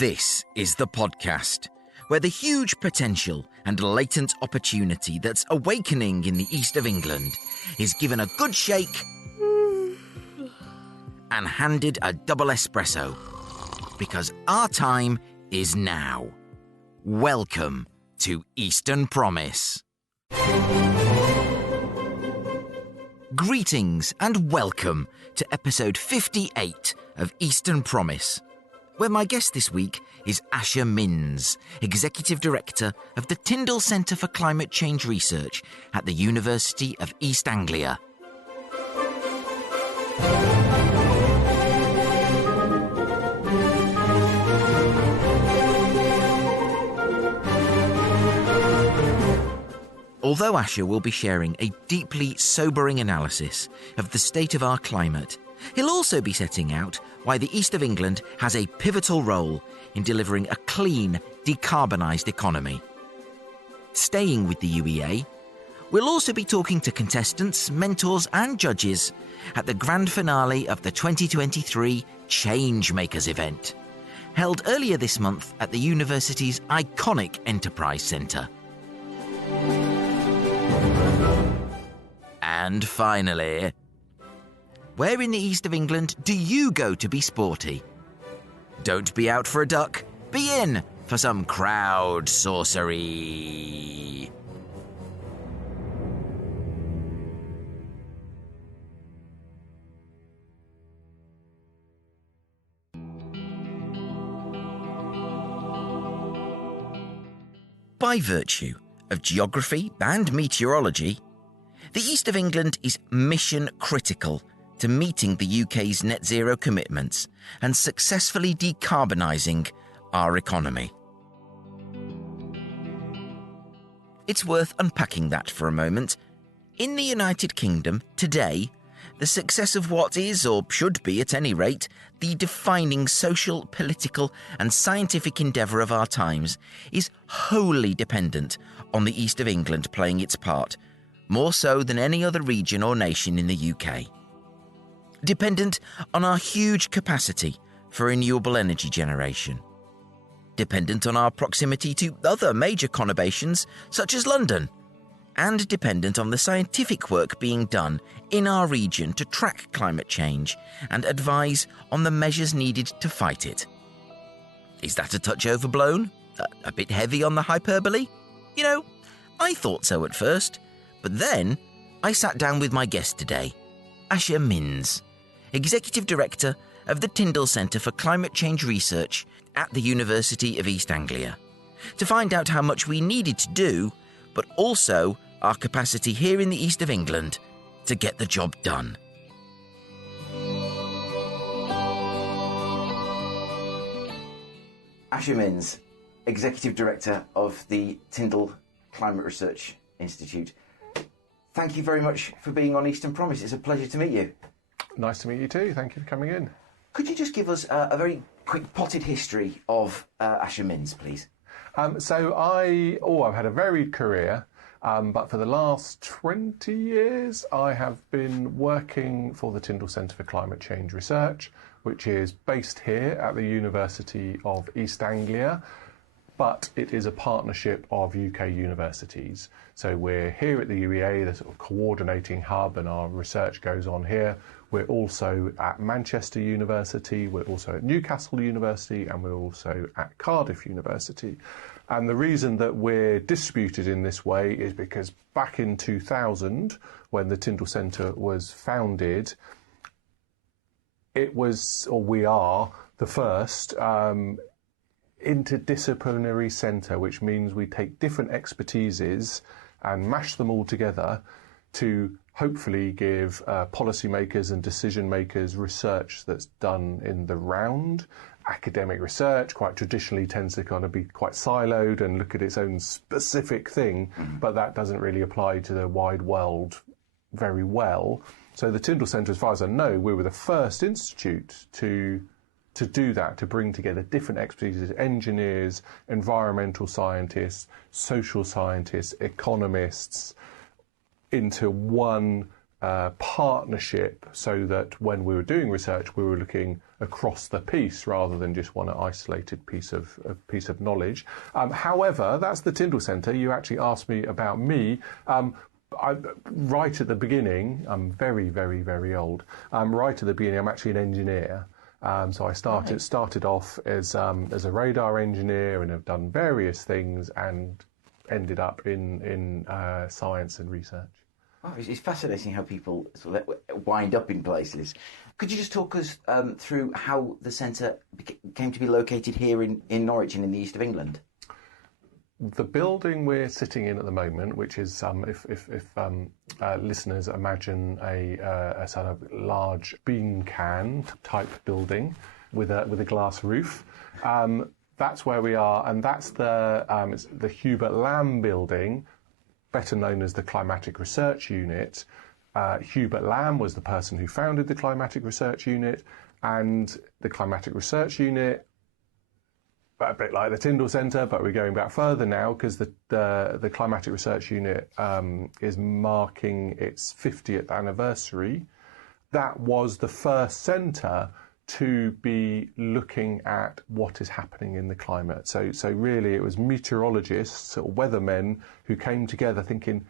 This is the podcast where the huge potential and latent opportunity that's awakening in the east of England is given a good shake and handed a double espresso, because our time is now. Welcome to Eastern Promise. Greetings and welcome to episode 58 of Eastern Promise, where my guest this week is Asher Minns, Executive Director of the Tyndall Centre for Climate Change Research at the University of East Anglia. Although Asher will be sharing a deeply sobering analysis of the state of our climate, he'll also be setting out why the East of England has a pivotal role in delivering a clean, decarbonised economy. Staying with the UEA, we'll also be talking to contestants, mentors and judges at the grand finale of the 2023 Changemakers event, held earlier this month at the university's iconic Enterprise Centre. And finally, where in the east of England do you go to be sporty? Don't be out for a duck, be in for some CROWDSOURCERY. By virtue of geography and meteorology, the East of England is mission critical to meeting the UK's net zero commitments and successfully decarbonising our economy. It's worth unpacking that for a moment. In the United Kingdom, today, the success of what is, or should be at any rate, the defining social, political and scientific endeavour of our times is wholly dependent on the East of England playing its part, more so than any other region or nation in the UK. Dependent on our huge capacity for renewable energy generation. Dependent on our proximity to other major conurbations such as London. And dependent on the scientific work being done in our region to track climate change and advise on the measures needed to fight it. Is that a touch overblown? A bit heavy on the hyperbole? You know, I thought so at first. But then, I sat down with my guest today, Asher Minns, Executive Director of the Tyndall Centre for Climate Change Research at the University of East Anglia, to find out how much we needed to do, but also our capacity here in the East of England to get the job done. Asher Minns, Executive Director of the Tyndall Climate Research Institute. Thank you very much for being on Eastern Promise. It's a pleasure to meet you. Nice to meet you too. Thank you for coming in. Could you just give us a very quick potted history of Asher Minns, please? I've had a varied career, but for the last 20 years I have been working for the Tyndall Centre for Climate Change Research, which is based here at the University of East Anglia, but it is a partnership of UK universities. So we're here at the UEA, the sort of coordinating hub, and our research goes on here. We're also at Manchester University, we're also at Newcastle University, and we're also at Cardiff University. And the reason that we're distributed in this way is because back in 2000, when the Tyndall Centre was founded, we are the first interdisciplinary centre, which means we take different expertises and mash them all together to hopefully give policymakers and decision makers research that's done in the round. Academic research quite traditionally tends to kind of be quite siloed and look at its own specific thing, but that doesn't really apply to the wide world very well. So the Tyndall Centre, as far as I know, we were the first institute to do that, to bring together different expertise, engineers, environmental scientists, social scientists, economists, into one partnership, so that when we were doing research, we were looking across the piece rather than just one isolated piece of knowledge. However, that's the Tyndall Centre. You actually asked me about me. Right at the beginning, I'm very, very, very old. Right at the beginning, I'm actually an engineer. So I started off as a radar engineer, and have done various things and ended up in science and research. Oh, it's fascinating how people sort of wind up in places. Could you just talk us through how the centre came to be located here in Norwich and in the east of England? The building we're sitting in at the moment, which is, if listeners imagine a sort of large bean can type building with a glass roof, that's where we are, and that's it's the Hubert Lamb building, better known as the Climatic Research Unit. Hubert Lamb was the person who founded the Climatic Research Unit, and the Climatic Research Unit, a bit like the Tyndall Centre, but we're going back further now because the Climatic Research Unit is marking its 50th anniversary. That was the first centre to be looking at what is happening in the climate. So really it was meteorologists or weathermen who came together thinking,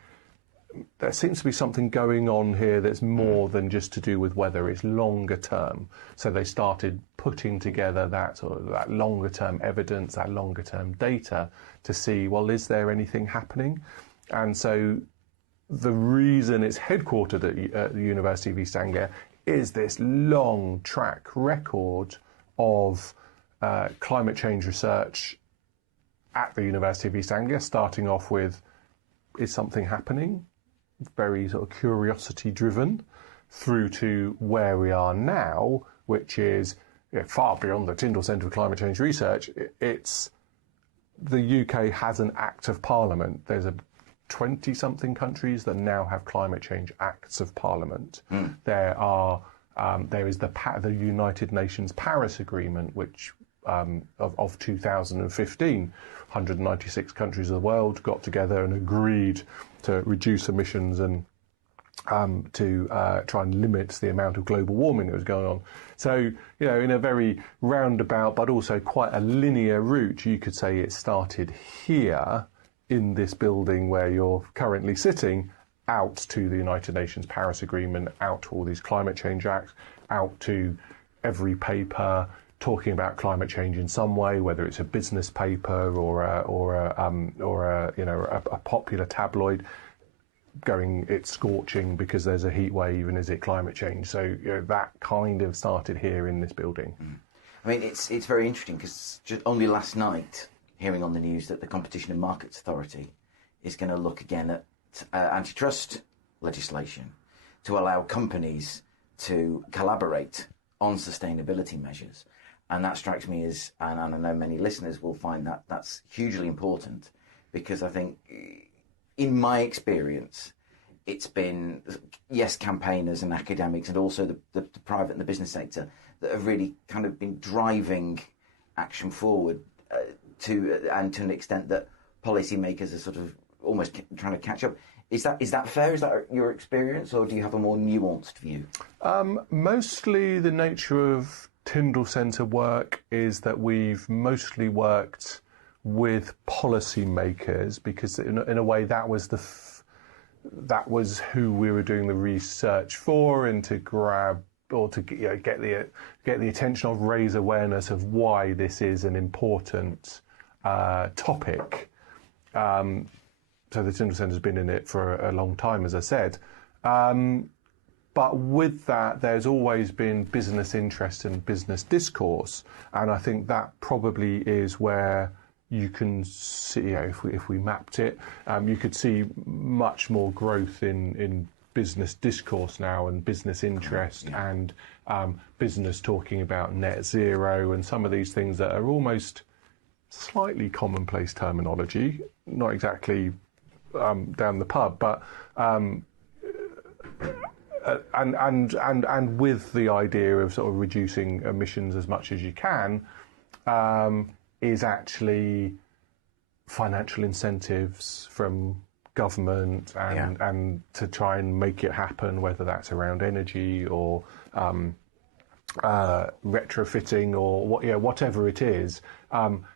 there seems to be something going on here that's more than just to do with weather. It's longer term. So they started putting together that longer term evidence, that longer term data to see, well, is there anything happening? And so the reason it's headquartered at the University of East Anglia is this long track record of climate change research at the University of East Anglia, starting off with, is something happening? Very sort of curiosity driven, through to where we are now, which is far beyond the Tyndall Centre for Climate Change Research. It's the UK has an Act of Parliament. There's 20-something countries that now have climate change acts of Parliament. There is the United Nations Paris Agreement, which of 2015, 196 countries of the world got together and agreed to reduce emissions and to try and limit the amount of global warming that was going on. So, in a very roundabout but also quite a linear route, you could say it started here in this building where you're currently sitting, out to the United Nations Paris Agreement, out to all these climate change acts, out to every paper talking about climate change in some way, whether it's a business paper or a popular tabloid going, it's scorching because there's a heat wave, and is it climate change? So that kind of started here in this building. I mean, it's very interesting because just only last night, hearing on the news that the Competition and Markets Authority is going to look again at antitrust legislation to allow companies to collaborate on sustainability measures. And that strikes me as, and I know many listeners will find that that's hugely important, because I think, in my experience, it's been, yes, campaigners and academics and also the private and the business sector that have really kind of been driving action forward to an extent that policymakers are sort of almost trying to catch up. Is that fair? Is that your experience, or do you have a more nuanced view? Mostly the nature of Tyndall Centre work is that we've mostly worked with policymakers, because in a way that was who we were doing the research for, and to grab or to get the attention of, raise awareness of why this is an important topic. So the Tyndall Centre has been in it for a long time, as I said. But with that, there's always been business interest and business discourse. And I think that probably is where you can see, if we mapped it, you could see much more growth in business discourse now, and business interest, and business talking about net zero and some of these things that are almost slightly commonplace terminology, not exactly down the pub, but and with the idea of sort of reducing emissions as much as you can, is actually financial incentives from government and to try and make it happen, whether that's around energy or retrofitting or whatever it is.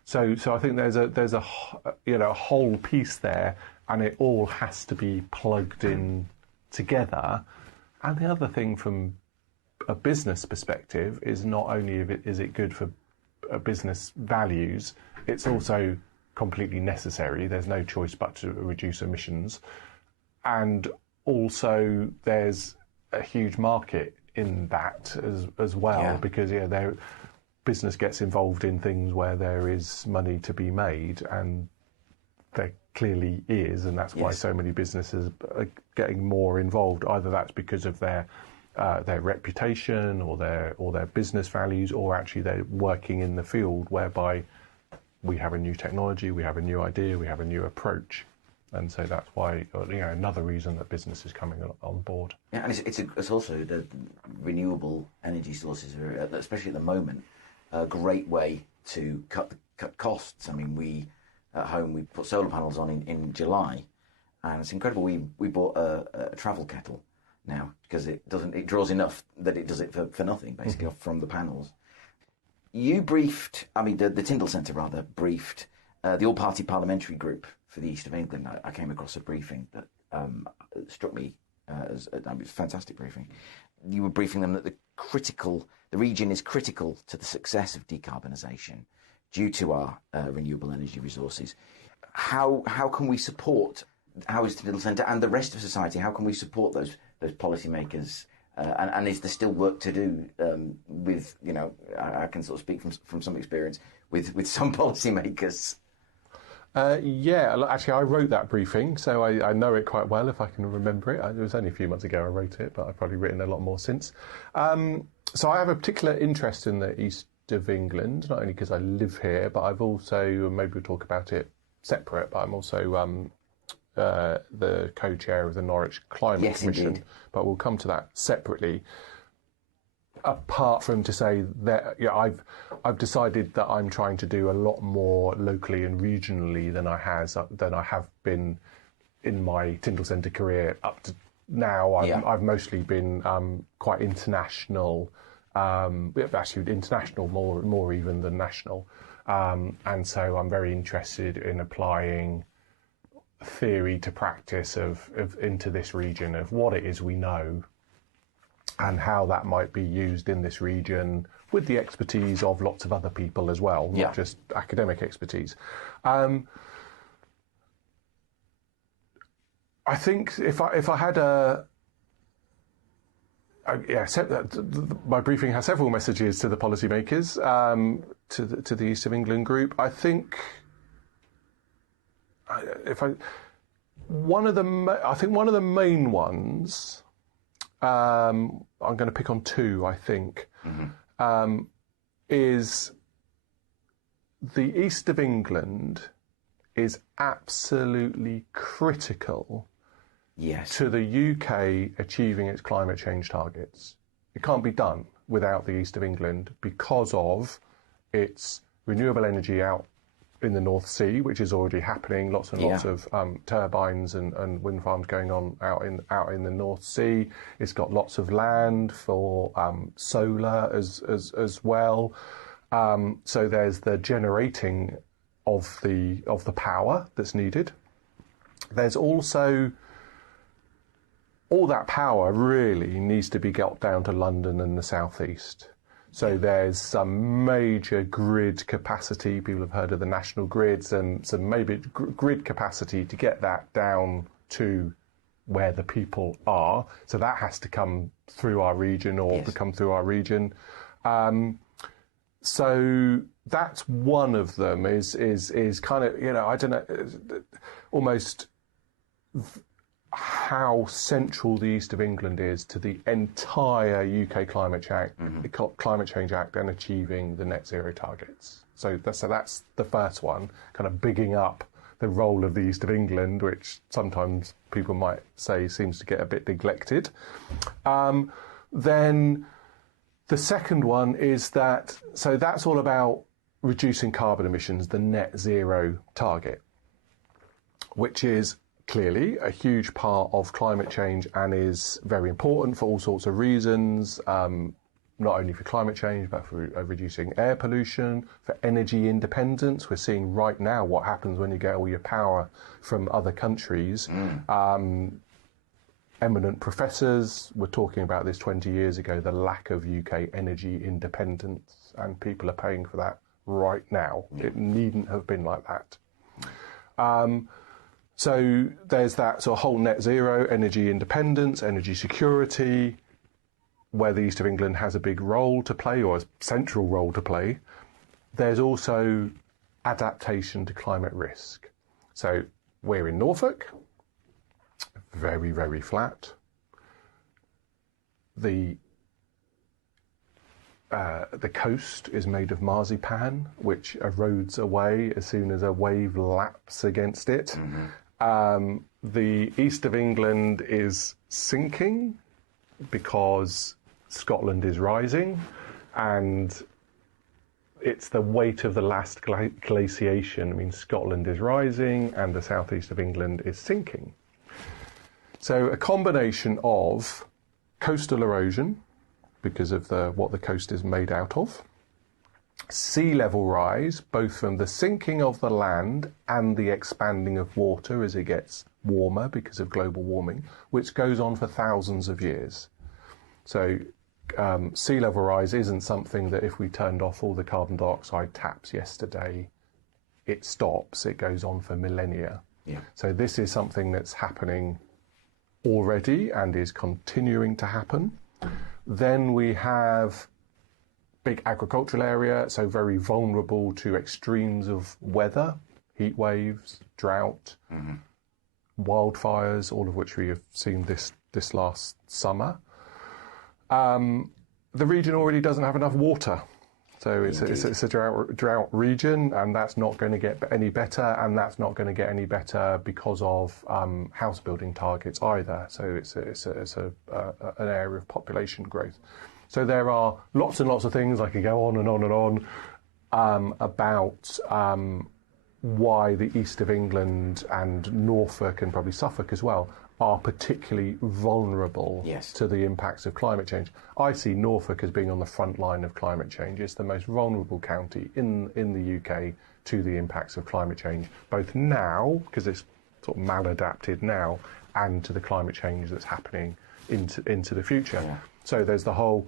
So I think there's a whole piece there, and it all has to be plugged in together. And the other thing from a business perspective is not only is it good for business values, it's also completely necessary. There's no choice but to reduce emissions. And also there's a huge market in that as well, because business gets involved in things where there is money to be made, and there clearly is, and that's why so many businesses are getting more involved. Either that's because of their reputation or their business values, or actually they're working in the field whereby we have a new technology, we have a new idea, we have a new approach. And so that's why, another reason that business is coming on board. Yeah, and it's also the renewable energy sources are, especially at the moment, a great way to cut costs. I mean, we at home we put solar panels on in July, and it's incredible. We bought a travel kettle now because it draws enough that it does it for nothing basically from the panels. You briefed, the Tyndall Centre rather briefed the all-party parliamentary group for the East of England. I came across a briefing that struck me as a fantastic briefing. You were briefing them that the region is critical to the success of decarbonisation due to our renewable energy resources. How can we support? How is the Tyndall Centre and the rest of society? How can we support those policymakers? And is there still work to do with I can sort of speak from some experience with some policymakers. Actually, I wrote that briefing, so I know it quite well if I can remember it. It was only a few months ago I wrote it, but I've probably written a lot more since. So I have a particular interest in the East of England, not only because I live here, but I've also, maybe we'll talk about it separate, but I'm also the co-chair of the Norwich Climate Commission. Indeed. But we'll come to that separately. Apart from to say that I've decided that I'm trying to do a lot more locally and regionally than I have been in my Tyndall Centre career up to now. I've mostly been quite international, actually international more even than national, and so I'm very interested in applying theory to practice of into this region of what it is we know and how that might be used in this region with the expertise of lots of other people as well, not just academic expertise. I think if I had my briefing has several messages to the policymakers, to the East of England group. I think one of the main ones. I'm going to pick on two, I think, is the East of England is absolutely critical to the UK achieving its climate change targets. It can't be done without the East of England because of its renewable energy out in the North Sea, which is already happening. Lots and lots of turbines and wind farms going on out in the North Sea. It's got lots of land for solar as well. So there's the generating of the power that's needed. There's also all that power really needs to be got down to London and the southeast. So there's some major grid capacity. People have heard of the national grids, and some maybe grid capacity to get that down to where the people are. So that has to come through our region or come through our region. So that's one of them. Is kind of I don't know, almost how central the East of England is to the entire UK Climate Change Act and achieving the net zero targets. So that's the first one, kind of bigging up the role of the East of England, which sometimes people might say seems to get a bit neglected. Then the second one is that's all about reducing carbon emissions, the net zero target, which is clearly a huge part of climate change and is very important for all sorts of reasons, not only for climate change, but for reducing air pollution, for energy independence. We're seeing right now what happens when you get all your power from other countries. Eminent professors were talking about this 20 years ago, the lack of UK energy independence, and people are paying for that right now. It needn't have been like that. So there's that sort of whole net zero, energy independence, energy security, where the East of England has a big role to play, or a central role to play. There's also adaptation to climate risk. So we're in Norfolk, very, very flat. The coast is made of marzipan, which erodes away as soon as a wave laps against it. The East of England is sinking because Scotland is rising, and it's the weight of the last glaciation. I mean, Scotland is rising and the southeast of England is sinking. So a combination of coastal erosion, because of what the coast is made out of, sea level rise, both from the sinking of the land and the expanding of water as it gets warmer because of global warming, which goes on for thousands of years. So sea level rise isn't something that if we turned off all the carbon dioxide taps yesterday, it stops. It goes on for millennia. So this is something that's happening already and is continuing to happen. Then we have big agricultural area, so very vulnerable to extremes of weather, heat waves, drought, wildfires, all of which we have seen this last summer. The region already doesn't have enough water. So it's a drought region, and that's not going to get any better, and that's not going to get any better because of house building targets either. So it's an area of population growth. So there are lots and lots of things, I could go on and on and on, about why the East of England and Norfolk and probably Suffolk as well are particularly vulnerable to the impacts of climate change. I see Norfolk as being on the front line of climate change. It's the most vulnerable county in the UK to the impacts of climate change, both now, because it's sort of maladapted now, and to the climate change that's happening into the future. So there's the whole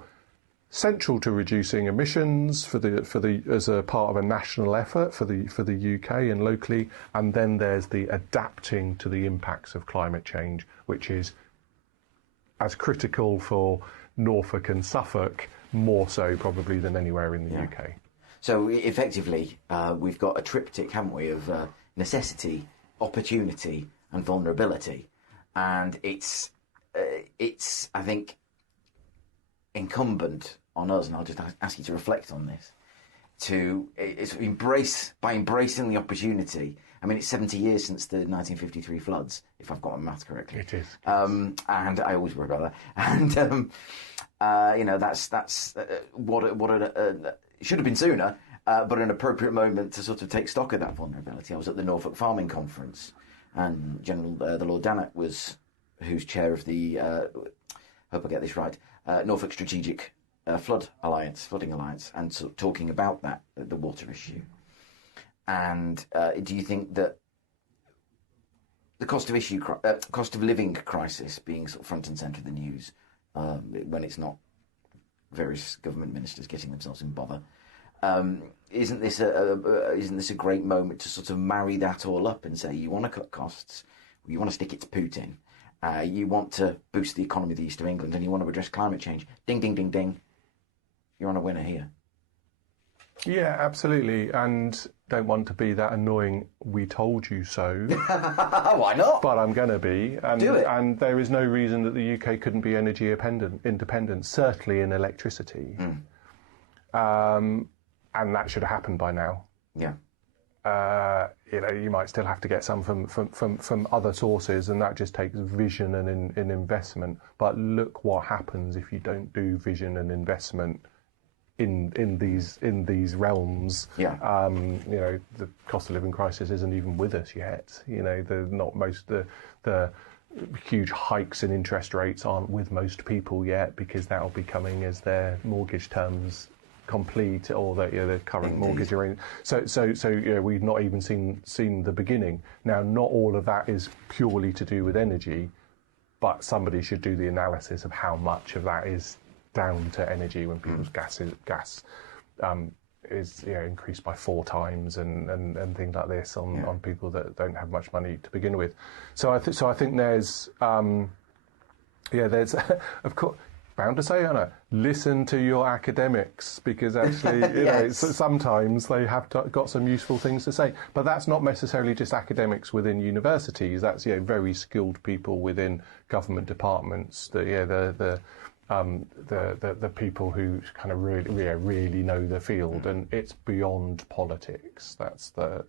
central to reducing emissions for the as a part of a national effort for the UK and locally, and then there's the adapting to the impacts of climate change, which is as critical for Norfolk and Suffolk, more so probably than anywhere in the UK. So effectively, we've got a triptych, haven't we, of necessity, opportunity, and vulnerability, and it's I think incumbent on us, and I'll just ask you to reflect on this, by embracing the opportunity. I mean, it's 70 years since the 1953 floods, if I've got my math correctly. It is. And I always worry about that. And that's what it should have been sooner, but an appropriate moment to sort of take stock of that vulnerability. I was at the Norfolk Farming Conference, and the Lord Dannatt was, who's chair of the, hope I get this right, Norfolk Strategic Flooding Alliance, and sort of talking about that, the water issue. And do you think that the cost of living crisis being sort of front and centre of the news, when it's not various government ministers getting themselves in bother, isn't this a great moment to sort of marry that all up and say, you want to cut costs, you want to stick it to Putin, you want to boost the economy of the East of England, and you want to address climate change? Ding, ding, ding, ding. You're on a winner here. Yeah, absolutely. And don't want to be that annoying, we told you so. Why not? But I'm going to be. And, do it. And there is no reason that the UK couldn't be energy independent, certainly in electricity. And that should have happened by now. Yeah. You might still have to get some from other sources, and that just takes vision and investment. But look what happens if you don't do vision and investment in these realms. Yeah. The cost of living crisis isn't even with us yet. The huge hikes in interest rates aren't with most people yet, because that'll be coming as their mortgage terms complete, or the current mortgage arrangement. So we've not even seen the beginning. Now, not all of that is purely to do with energy, but somebody should do the analysis of how much of that is down to energy when people's gas is increased by 4 times and things like this on people that don't have much money to begin with. So I think there's there's of course, bound to say, Anna, listen to your academics, because actually Yes. sometimes they have got some useful things to say. But that's not necessarily just academics within universities. That's very skilled people within government departments. The people who kind of really know the field, and it's beyond politics. That's I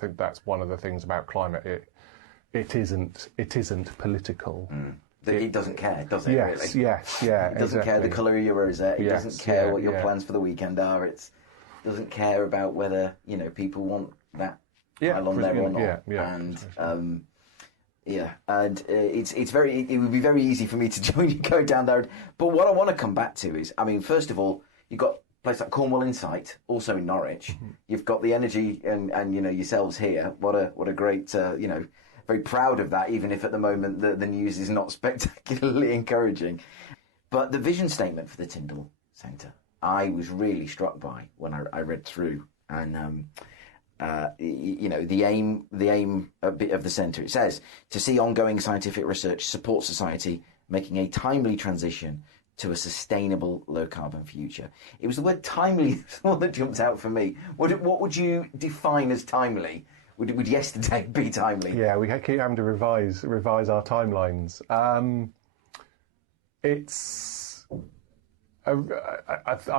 think that's one of the things about climate. It isn't political. It doesn't care, does it? Yes, really? yes, yeah. It doesn't care the colour of your rosette. It doesn't care what your plans for the weekend are. It doesn't care about whether people want that pile on there or not. And it would be very easy for me to join you going down there. But what I want to come back to is, first of all, you've got a place like Cornwall Insight, also in Norwich. You've got the energy and yourselves here. What a great very proud of that, even if at the moment the news is not spectacularly encouraging. But the vision statement for the Tyndall Centre, I was really struck by when I read through, and the aim a bit of the centre. It says to see ongoing scientific research support society making a timely transition to a sustainable low carbon future. It was the word timely that jumped out for me. What would you define as timely? Would yesterday be timely? Yeah, we keep having to revise our timelines. I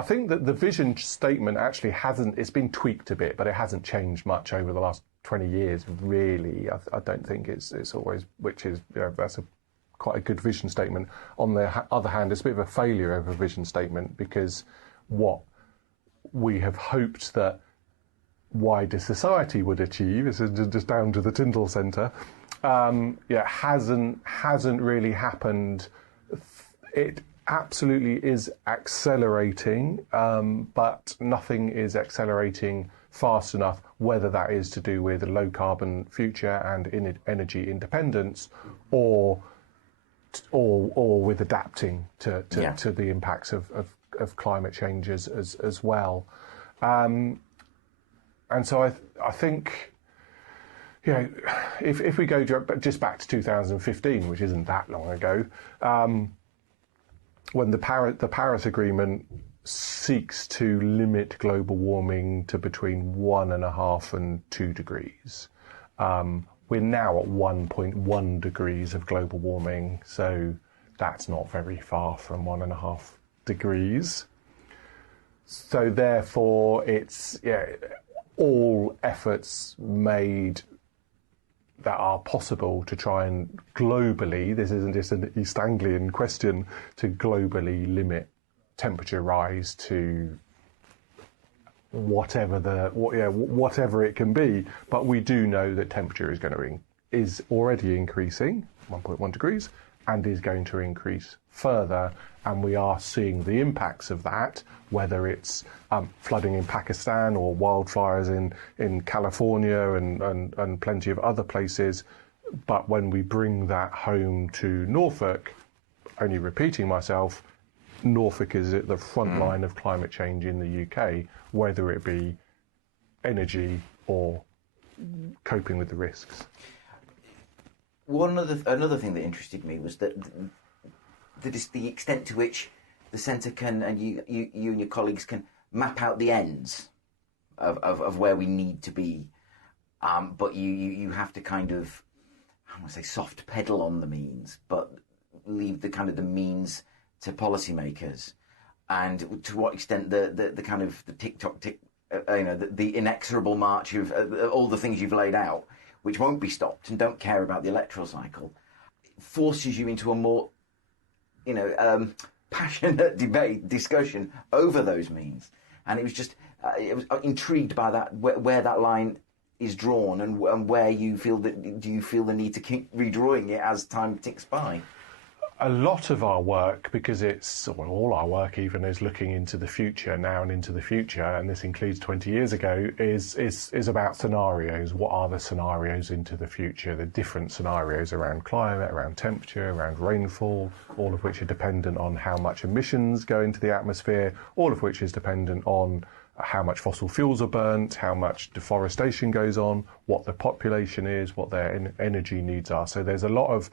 think that the vision statement actually it's been tweaked a bit, but it hasn't changed much over the last 20 years, really. I don't think it's always, which is, that's quite a good vision statement. On the other hand, it's a bit of a failure of a vision statement, because what we have hoped that wider society would achieve, this is just down to the Tyndall Centre, hasn't really happened. It absolutely is accelerating, but nothing is accelerating fast enough, whether that is to do with a low carbon future and energy independence, or with adapting to the impacts of climate change as well. And so I think, if we go just back to 2015, which isn't that long ago, when the Paris Agreement seeks to limit global warming to between 1.5 and 2 degrees, we're now at 1.1 degrees of global warming, so that's not very far from 1.5 degrees. So therefore, it's all efforts made that are possible to try and globally, this isn't just an East Anglian question, to globally limit temperature rise to whatever it can be. But we do know that temperature is already increasing, 1.1 degrees, and is going to increase further, and we are seeing the impacts of that, whether it's flooding in Pakistan or wildfires in California and plenty of other places. But when we bring that home to Norfolk, only repeating myself, Norfolk is at the front line of climate change in the UK, whether it be energy or coping with the risks. Another thing that interested me was that the extent to which the centre can, and you and your colleagues can map out the ends of where we need to be, but you have to kind of, I want to say, soft pedal on the means, but leave the means to policymakers, and to what extent the kind of the the inexorable march of all the things you've laid out, which won't be stopped and don't care about the electoral cycle, forces you into a more passionate discussion over those means. And it was just, it was intrigued by that, where that line is drawn, and where you feel that, do you feel the need to keep redrawing it as time ticks by? A lot of our work, because all our work even is looking into the future now and into the future, and this includes 20 years ago, is about scenarios. What are the scenarios into the future? The different scenarios around climate, around temperature, around rainfall, all of which are dependent on how much emissions go into the atmosphere, all of which is dependent on how much fossil fuels are burnt, how much deforestation goes on, what the population is, what their energy needs are. So there's a lot of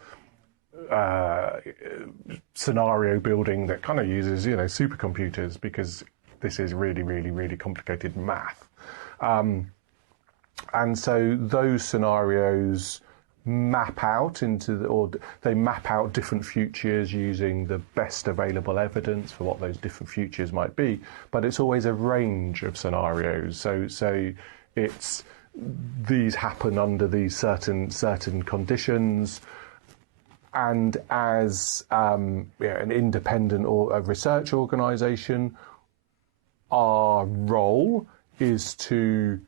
scenario building that kind of uses, supercomputers, because this is really, really, really complicated math. And so those scenarios map out they map out different futures using the best available evidence for what those different futures might be. But it's always a range of scenarios. So it's these happen under these certain conditions. And as an independent or a research organisation, our role is to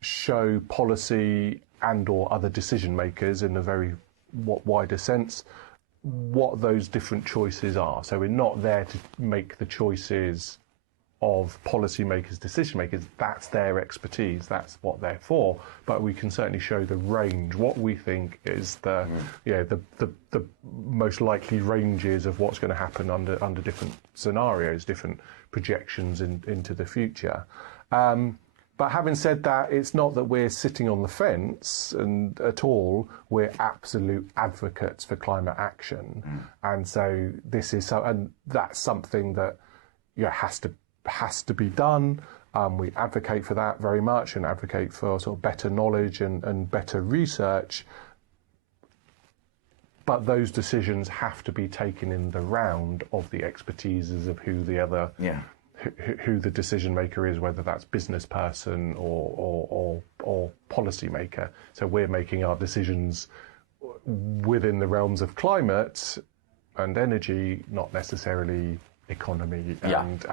show policy and or other decision makers in a very wider sense what those different choices are. So we're not there to make the choices of policymakers, decision makers. That's their expertise, that's what they're for. But we can certainly show the range, what we think is the most likely ranges of what's going to happen under different scenarios, different projections into the future. But having said that, it's not that we're sitting on the fence and at all. We're absolute advocates for climate action, and so that's something that has to be done. We advocate for that very much, and advocate for sort of better knowledge and better research. But those decisions have to be taken in the round of the expertises of who the decision maker is, whether that's business person or policy maker. So we're making our decisions within the realms of climate and energy, not necessarily economy and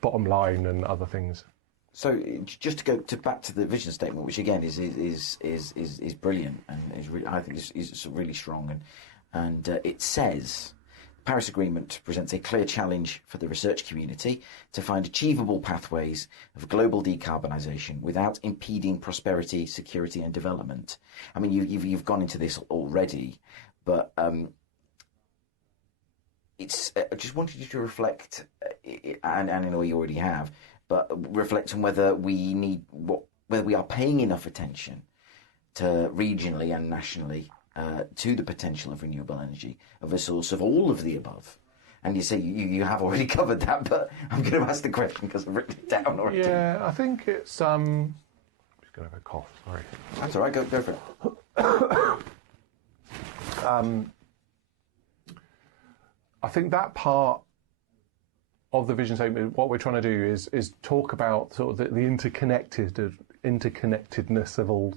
bottom line and other things. So just to go back to the vision statement, which again is brilliant and I think is really strong, and it says, Paris Agreement presents a clear challenge for the research community to find achievable pathways of global decarbonisation without impeding prosperity, security and development. I mean, you've gone into this already, but I just wanted you to reflect, and I know you already have, but reflect on whether we are paying enough attention to regionally and nationally to the potential of renewable energy, of a source of all of the above. And you say you have already covered that, but I'm going to ask the question because I've written it down already. Yeah, I think it's I'm just going to have a cough. Sorry. That's all right. Go for it. I think that part of the vision statement, what we're trying to do is talk about sort of the interconnectedness of all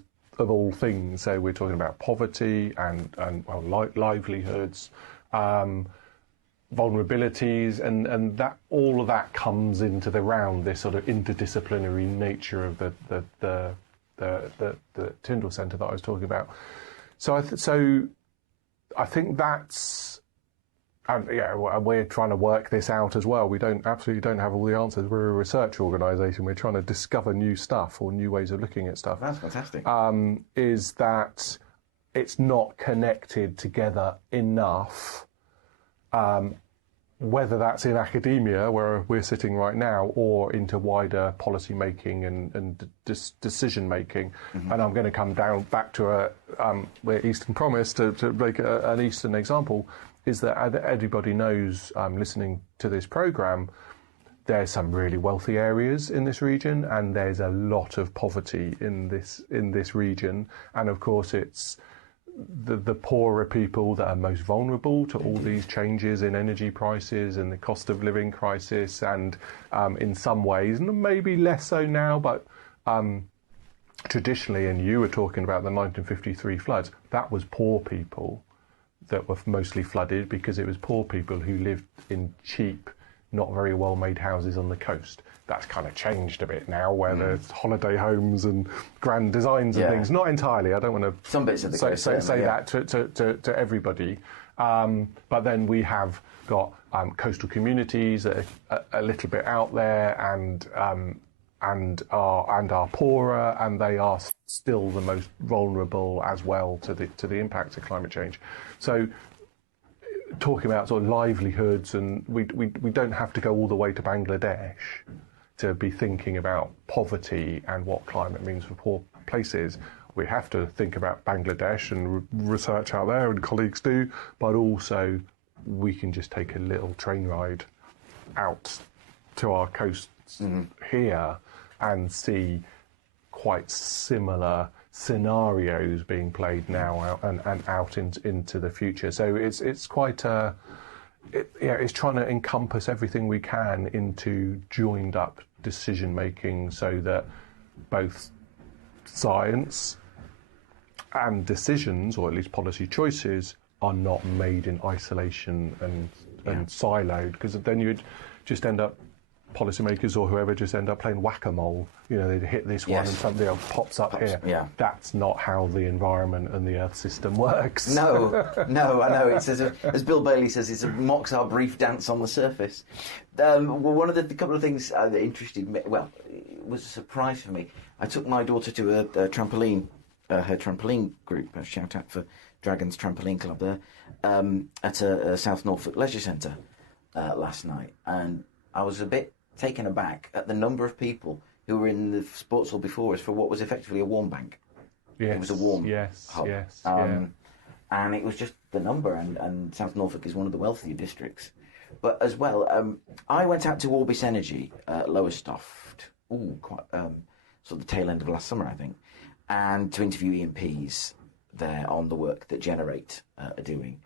things. So we're talking about poverty and livelihoods, vulnerabilities, and that all of that comes into the round, this sort of interdisciplinary nature of the Tyndall Centre that I was talking about. So I think that's. And we're trying to work this out as well. We absolutely don't have all the answers. We're a research organisation. We're trying to discover new stuff or new ways of looking at stuff. That's fantastic. Is that it's not connected together enough, whether that's in academia, where we're sitting right now, or into wider policy making and decision making. Mm-hmm. And I'm going to come back to where Eastern Promise to make an Eastern example. Is that everybody knows, listening to this programme, there's some really wealthy areas in this region, and there's a lot of poverty in this region. And of course, it's the poorer people that are most vulnerable to all these changes in energy prices and the cost of living crisis. And in some ways, and maybe less so now, but traditionally, and you were talking about the 1953 floods, that was poor people. that were mostly flooded because it was poor people who lived in cheap, not very well-made houses on the coast. That's kind of changed a bit now, where there's holiday homes and grand designs and things. Not entirely. I don't want to some bits of the coast, say that to everybody. But then we have got coastal communities that are a little bit out there and are poorer, and they are still the most vulnerable as well to the impacts of climate change. So, talking about sort of livelihoods, and we don't have to go all the way to Bangladesh to be thinking about poverty and what climate means for poor places. We have to think about Bangladesh and research out there, and colleagues do, but also we can just take a little train ride out to our coasts here and see quite similar scenarios being played now and out into the future. So it's quite it's trying to encompass everything we can into joined up decision making, so that both science and decisions, or at least policy choices, are not made in isolation and siloed, because then you'd just end up, policymakers or whoever just end up playing whack-a-mole. You know, they'd hit this one and something else pops up here. Yeah. That's not how the environment and the Earth system works. No, I know. It's as Bill Bailey says, it mocks our brief dance on the surface. Well, one of the couple of things that interested me, well, it was a surprise for me. I took my daughter to a trampoline, her trampoline group, a shout out for Dragons Trampoline Club there, at a South Norfolk Leisure Centre last night, and I was a bit taken aback at the number of people who were in the sports hall before us for what was effectively a warm bank. Yes, it was a warm hub. And it was just the number, and South Norfolk is one of the wealthier districts. But as well, I went out to Orbis Energy, Lowestoft, quite sort of the tail end of last summer, I think, and to interview EMPs there on the work that Generate are doing.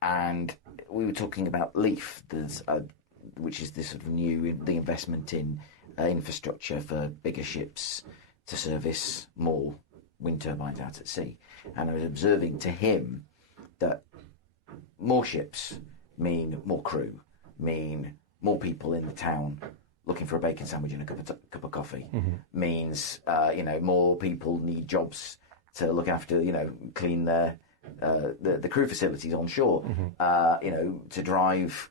And we were talking about Leaf, which is this sort of the investment in infrastructure for bigger ships to service more wind turbines out at sea. And I was observing to him that more ships mean more crew, mean more people in the town looking for a bacon sandwich and a cup of coffee, means more people need jobs to look after, clean the crew facilities on shore, to drive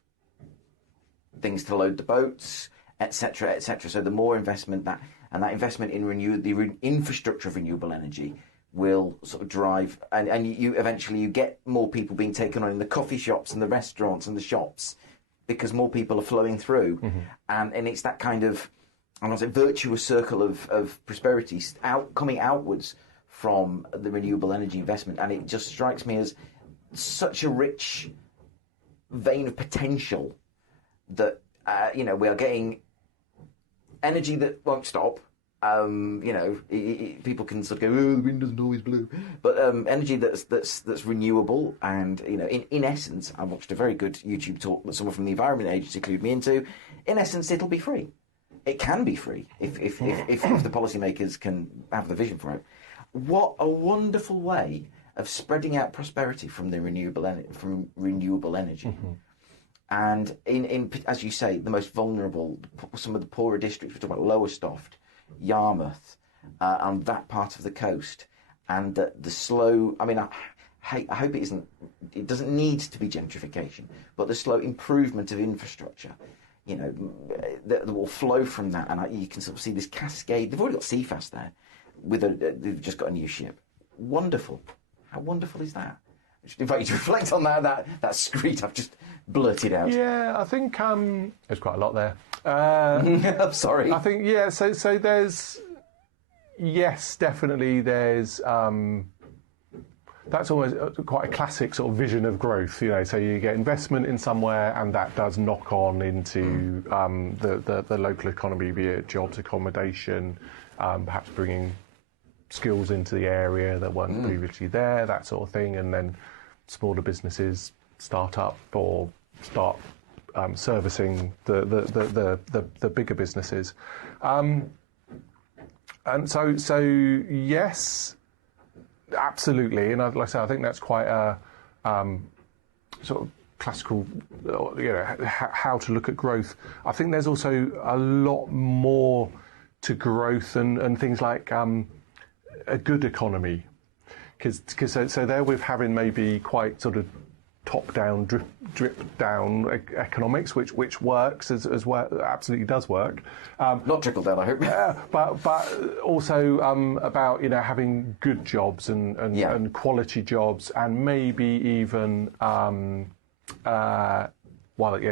things to load the boats, etc., etc. So the more investment that investment in the infrastructure of renewable energy will sort of drive, and you eventually get more people being taken on in the coffee shops and the restaurants and the shops, because more people are flowing through, and it's that kind of, I don't know, virtuous circle of prosperity coming outwards from the renewable energy investment, and it just strikes me as such a rich vein of potential that we are getting energy that won't stop. People can sort of go, oh, the wind doesn't always blow, but energy that's renewable, and in essence, I watched a very good YouTube talk that someone from the Environment Agency clued me into. In essence, it'll be free. It can be free if the policymakers can have the vision for it. What a wonderful way of spreading out prosperity from renewable energy. And in as you say, the most vulnerable, some of the poorer districts, we're talking about Lowestoft, Yarmouth, and that part of the coast, and the slow, I mean, I hope it doesn't need to be gentrification, but the slow improvement of infrastructure, that will flow from that, and you can sort of see this cascade. They've already got CFAS there, they've just got a new ship. Wonderful. How wonderful is that? I should invite you to reflect on that screed I've just blurted out. Yeah, I think there's quite a lot there. I'm sorry. I think, yeah, so there's, yes, definitely there's, that's always quite a classic sort of vision of growth, so you get investment in somewhere and that does knock on into the local economy, be it jobs, accommodation, perhaps bringing skills into the area that weren't previously there, that sort of thing, and then smaller businesses start up or start servicing the bigger businesses, and so yes, absolutely, and like I say, I think that's quite sort of classical, how to look at growth. I think there's also a lot more to growth and things like a good economy, because so there we're having maybe quite sort of top-down, drip-down economics, which works as well, absolutely does work. Not trickle-down, I hope. But also about having good jobs and quality jobs, and maybe even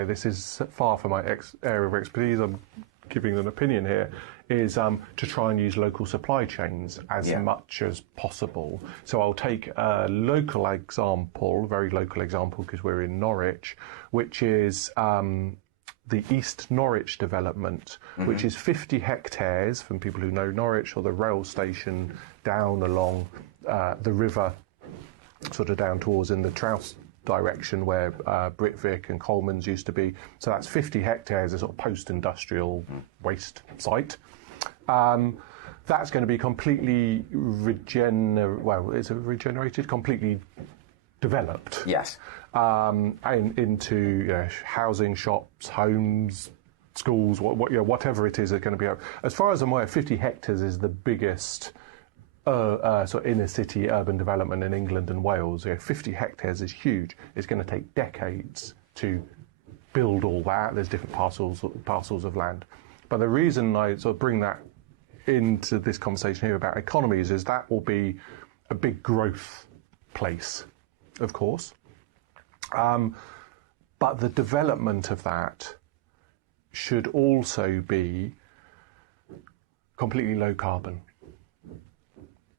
this is far from my area of expertise, I'm giving an opinion here, is to try and use local supply chains as much as possible. So I'll take a local example, a very local example, because we're in Norwich, which is the East Norwich development, which is 50 hectares, from people who know Norwich, or the rail station down along the river, sort of down towards in the Trouse direction where Britvic and Coleman's used to be. So that's 50 hectares, a sort of post-industrial waste site. That's going to be completely regenerated, completely developed. Yes. Into housing, shops, homes, schools, whatever it is, it's going to be. As far as I'm aware, 50 hectares is the biggest sort of inner city urban development in England and Wales. 50 hectares is huge. It's going to take decades to build all that. There's different parcels of land. But the reason I sort of bring that into this conversation here about economies is that will be a big growth place, of course. But the development of that should also be completely low carbon.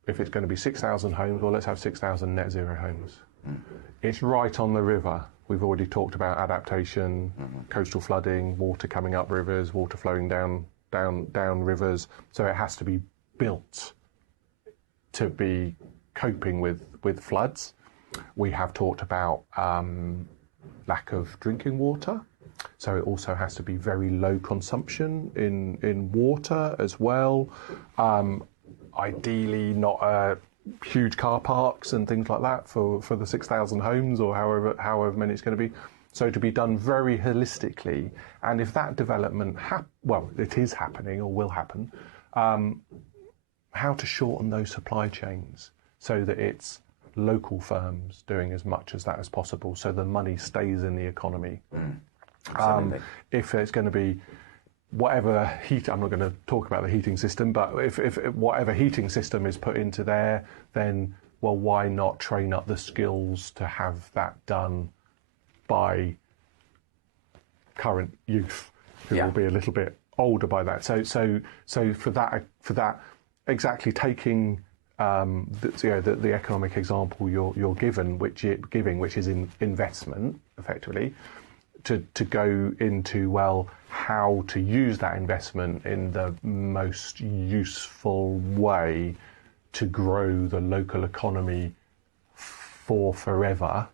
If it's going to be 6,000 homes, well, let's have 6,000 net zero homes. It's right on the river. We've already talked about adaptation, coastal flooding, water coming up rivers, water flowing down rivers. So it has to be built to be coping with floods. We have talked about lack of drinking water. So it also has to be very low consumption in water as well. Ideally, not huge car parks and things like that for the 6,000 homes or however many it's going to be. So to be done very holistically, and if that development, it is happening or will happen, how to shorten those supply chains so that it's local firms doing as much as that as possible, so the money stays in the economy. If it's going to be whatever heat, I'm not going to talk about the heating system, but if whatever heating system is put into there, then, well, why not train up the skills to have that done by current youth who will be a little bit older by that. So for that, exactly taking the economic example you're giving, which is in investment, effectively, to go into, well, how to use that investment in the most useful way to grow the local economy for forever.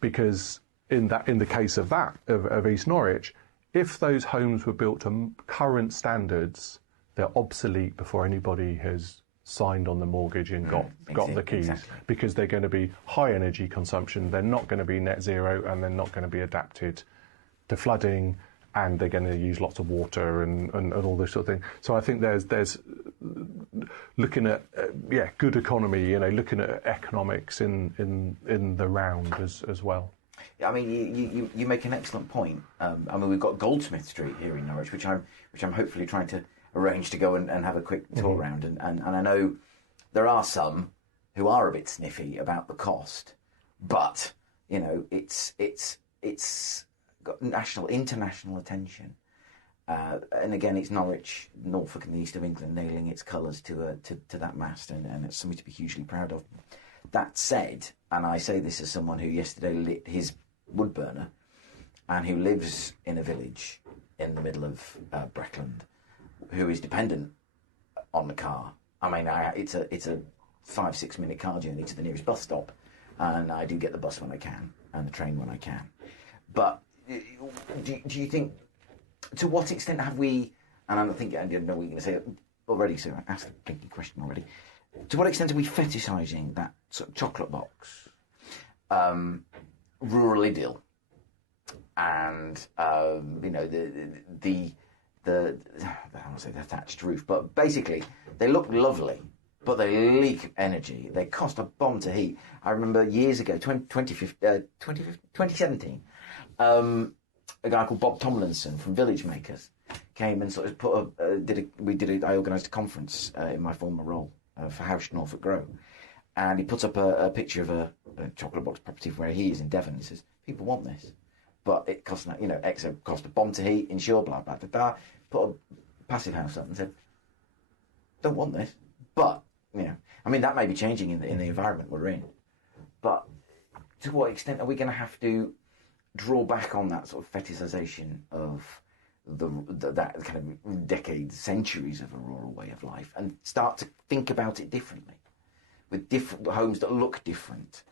Because in the case of East Norwich, if those homes were built to current standards, they're obsolete before anybody has signed on the mortgage and got the keys, because they're going to be high energy consumption, they're not going to be net zero, and they're not going to be adapted to flooding, and they're going to use lots of water and all this sort of thing. So I think there's looking at good economy, looking at economics in the round as well. I mean, you make an excellent point. We've got Goldsmith Street here in Norwich, which I'm hopefully trying to arrange to go and have a quick tour around. And I know there are some who are a bit sniffy about the cost, but it's got international attention. And again, it's Norwich, Norfolk, and the east of England nailing its colours to that mast, and it's something to be hugely proud of. That said, and I say this as someone who yesterday lit his wood burner, and who lives in a village in the middle of Breckland, who is dependent on the car. I mean, it's a 5-6 minute car journey to the nearest bus stop, and I do get the bus when I can and the train when I can. But do you think, to what extent have we, and I think I didn't know what you're going to say already, so I asked the blinking question already. To what extent are we fetishising that sort of chocolate box rural idyll, and you know, the I don't want to say the thatched roof, but basically they look lovely, but they leak energy. They cost a bomb to heat. I remember years ago, 2017, a guy called Bob Tomlinson from Village Makers came and sort of I organised a conference in my former role for How Should Norfolk Grow, and he puts up a picture of a chocolate box property from where he is in Devon. He says, people want this, but it costs, you know, X cost a bomb to heat, insure, blah blah blah blah. Put a passive house up and said, don't want this, but you know, I mean, that may be changing in the environment we're in, but to what extent are we going to have to draw back on that sort of fetishization of that kind of decades, centuries of a rural way of life, and start to think about it differently, with different homes that look different?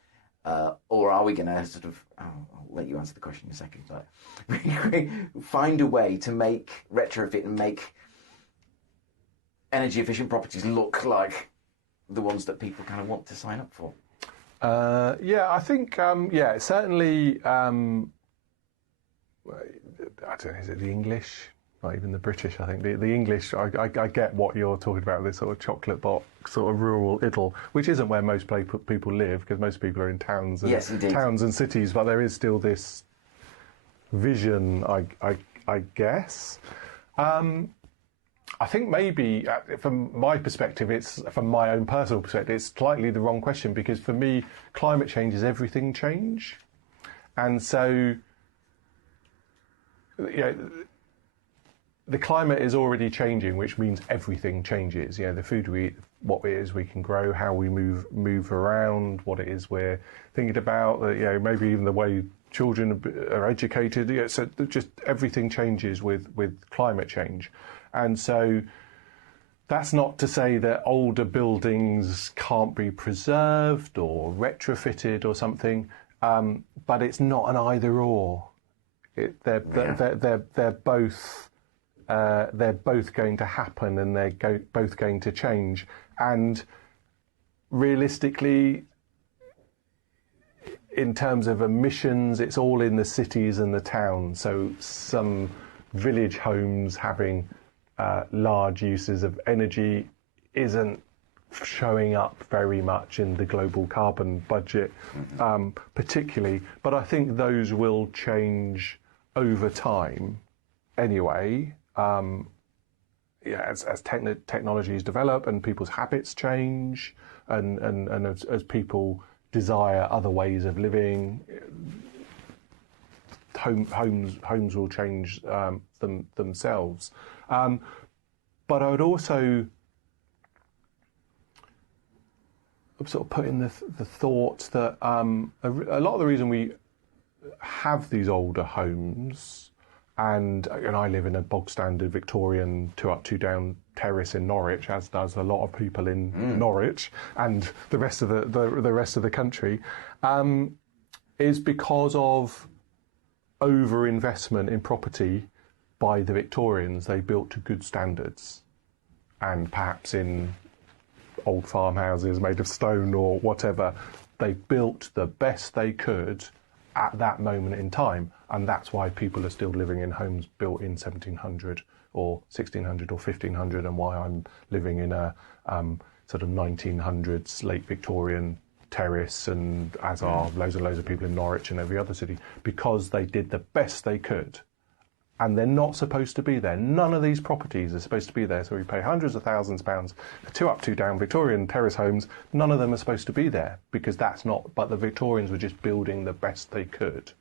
Or are we going to sort of, I'll let you answer the question in a second, but find a way to retrofit and make energy efficient properties look like the ones that people kind of want to sign up for? Yeah, I think, certainly, I don't know, is it the English? Not even the British, I think. The English, I get what you're talking about, this sort of chocolate box, sort of rural idyll, which isn't where most people live, because most people are in towns and, yes, indeed, towns and cities, but there is still this vision, I guess. I think maybe, from my perspective, from my own personal perspective, it's slightly the wrong question, because for me, climate change is everything change. And so, you know, the climate is already changing, which means everything changes. You know, the food we eat, what it is we can grow, how we move around, what it is we're thinking about, you know, maybe even the way children are educated. You know, so just everything changes with climate change. And so that's not to say that older buildings can't be preserved or retrofitted or something, but it's not an either or. They're both going to happen, and they're both going to change. And realistically, in terms of emissions, it's all in the cities and the towns. So some village homes having large uses of energy isn't showing up very much in the global carbon budget, particularly. But I think those will change over time anyway. As technologies develop and people's habits change, and as people desire other ways of living, homes will change themselves. But I would also sort of put in the thought that a lot of the reason we have these older homes, and I live in a bog standard Victorian 2 up 2 down terrace in Norwich, as does a lot of people in Norwich and the rest of the country, is because of over-investment in property by the Victorians. They built to good standards, and perhaps in old farmhouses made of stone or whatever, they built the best they could at that moment in time, and that's why people are still living in homes built in 1700 or 1600 or 1500, and why I'm living in a sort of 1900s late Victorian terrace, and as are loads of people in Norwich and every other city, because they did the best they could. And they're not supposed to be there. None of these properties are supposed to be there. So we pay hundreds of thousands of pounds for 2 up 2 down Victorian terrace homes. None of them are supposed to be there, because that's not, but the Victorians were just building the best they could.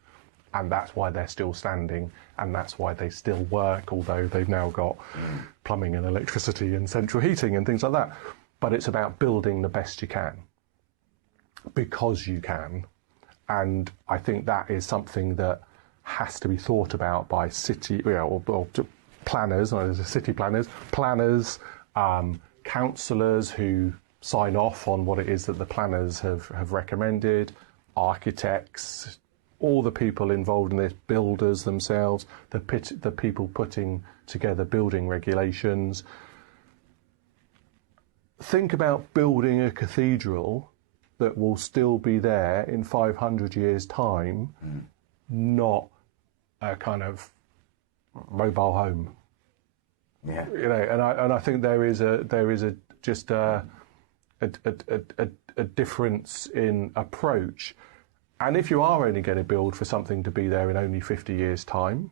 And that's why they're still standing, and that's why they still work, although they've now got plumbing and electricity and central heating and things like that. But it's about building the best you can, because you can. And I think that is something that has to be thought about by city, or planners, city planners, councillors who sign off on what it is that the planners have recommended, architects, all the people involved in this, builders themselves, the people putting together building regulations. Think about building a cathedral that will still be there in 500 years' time, not a kind of mobile home. Yeah. You know, and I think there is a difference in approach. And if you are only going to build for something to be there in only 50 years' time,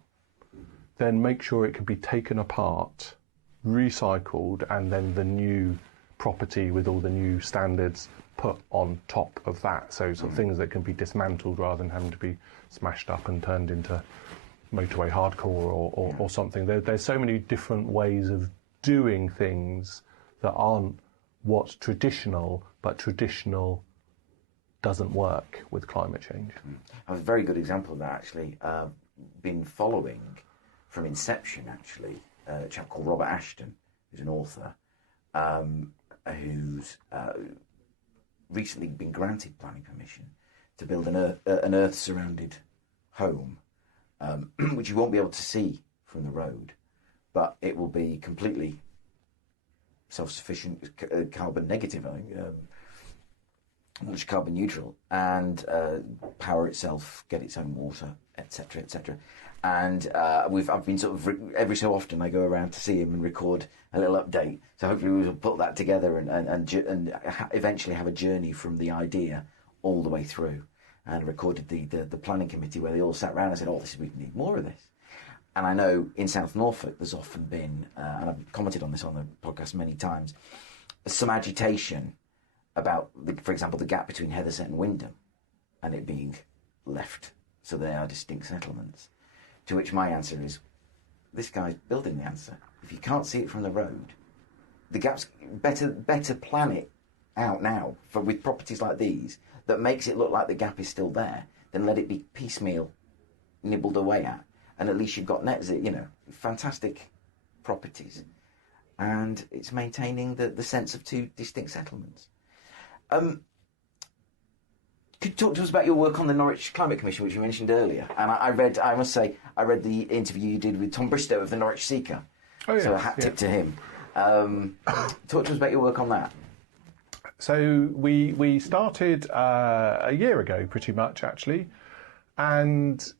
then make sure it can be taken apart, recycled, and then the new property with all the new standards put on top of that. So sort of things that can be dismantled rather than having to be smashed up and turned into motorway hardcore or something. There's so many different ways of doing things that aren't what's traditional, but traditional doesn't work with climate change. A very good example of that, actually. Been following from inception, actually, a chap called Robert Ashton, who's an author, who's recently been granted planning permission to build an Earth-surrounded home, which you won't be able to see from the road, but it will be completely self-sufficient, carbon negative, I think, much carbon neutral, and power itself, get its own water, etc., etc. And I've been sort of every so often I go around to see him and record a little update. So hopefully we will put that together and eventually have a journey from the idea all the way through. And recorded the planning committee where they all sat around and said, "Oh, we need more of this." And I know in South Norfolk there's often been, and I've commented on this on the podcast many times, some agitation about, for example, the gap between Heatherset and Wymondham, and it being left so they are distinct settlements. To which my answer is, this guy's building the answer. If you can't see it from the road, the gap's better plan it out now with properties like these that makes it look like the gap is still there, then let it be piecemeal nibbled away at, and at least you've got net zero, you know, fantastic properties, and it's maintaining the sense of two distinct settlements. Could you talk to us about your work on the Norwich Climate Commission, which you mentioned earlier? And I must say, I read the interview you did with Tom Bristow of the Norwich Seeker. Oh, yeah. So a hat tip to him. Talk to us about your work on that. So we started a year ago, pretty much, actually, and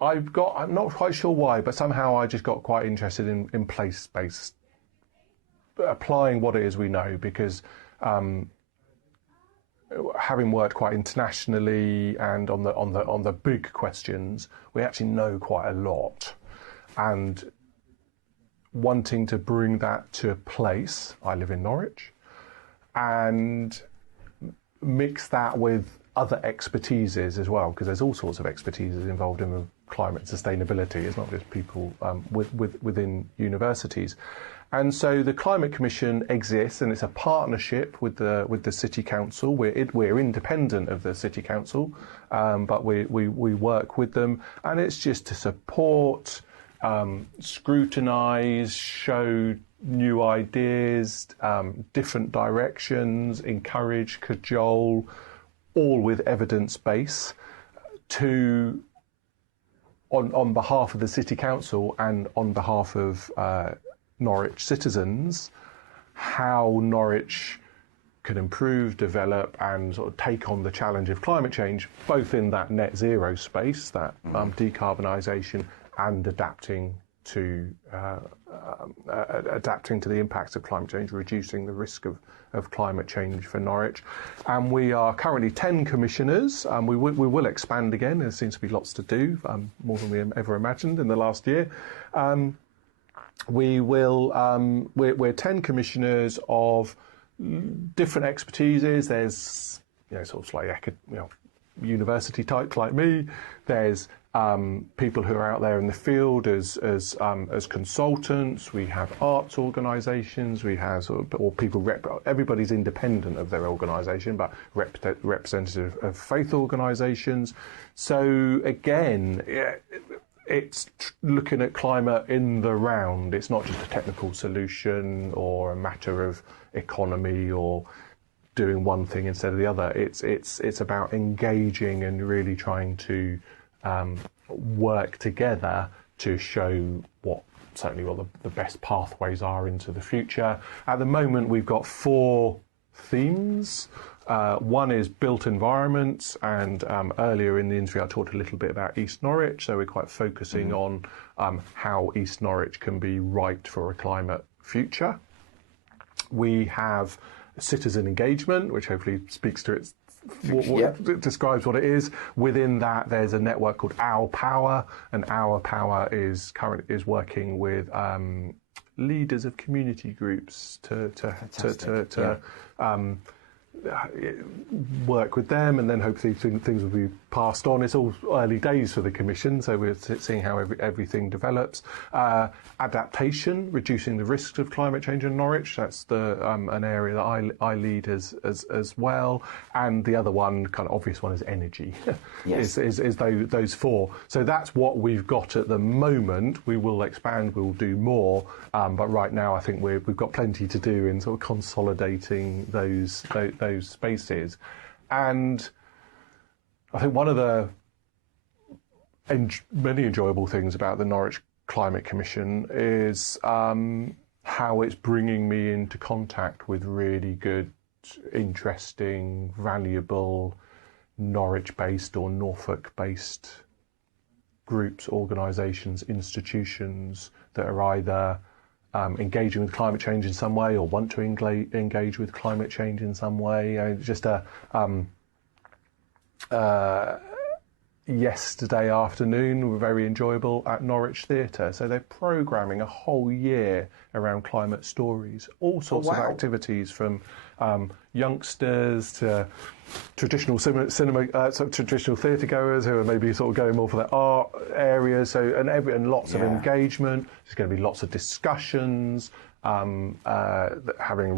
I'm not quite sure why, but somehow I just got quite interested in place-based, applying what it is we know, because having worked quite internationally and on the big questions, we actually know quite a lot, and wanting to bring that to a place. I live in Norwich, and mix that with other expertises as well, because there's all sorts of expertises involved in climate sustainability. It's not just people within universities. And so the Climate Commission exists, and it's a partnership with the City Council. We're independent of the City Council, but we work with them, and it's just to support, scrutinise, show new ideas, different directions, encourage, cajole, all with evidence base, on behalf of the City Council and on behalf of Norwich citizens, how Norwich can improve, develop, and sort of take on the challenge of climate change, both in that net zero space, that decarbonisation, and adapting to the impacts of climate change, reducing the risk of climate change for Norwich. And we are currently 10 commissioners. We will expand again. There seems to be lots to do, more than we ever imagined in the last year. We're 10 commissioners of different expertises. There's, sort of like, university types like me. There's people who are out there in the field as consultants. We have arts organisations. We have everybody's independent of their organisation, but representative of faith organisations. So again, it's looking at climate in the round. It's not just a technical solution or a matter of economy or doing one thing instead of the other. It's about engaging and really trying to work together to show what the best pathways are into the future. At the moment, we've got 4 themes. One is built environments, and earlier in the interview I talked a little bit about East Norwich, so we're quite focusing on how East Norwich can be right for a climate future. We have citizen engagement, which hopefully speaks to its it describes what it is. Within that, there's a network called Our Power, and Our Power is working with leaders of community groups to work with them, and then hopefully things will be passed on. It's all early days for the Commission, so we're seeing how everything develops. Adaptation, reducing the risks of climate change in Norwich. That's an area that I lead as well. And the other one, kind of obvious one, is energy. Yes. is those four. So that's what we've got at the moment. We will expand. We'll do more. But right now, I think we've got plenty to do in sort of consolidating those spaces. And I think one of the many enjoyable things about the Norwich Climate Commission is how it's bringing me into contact with really good, interesting, valuable Norwich-based or Norfolk-based groups, organisations, institutions that are either engaging with climate change in some way or want to engage with climate change in some way. Just yesterday afternoon were very enjoyable at Norwich Theatre. So they're programming a whole year around climate stories, all sorts of activities, from youngsters to traditional traditional theatre goers who are maybe sort of going more for their art areas. So and lots of engagement. There's going to be lots of discussions, having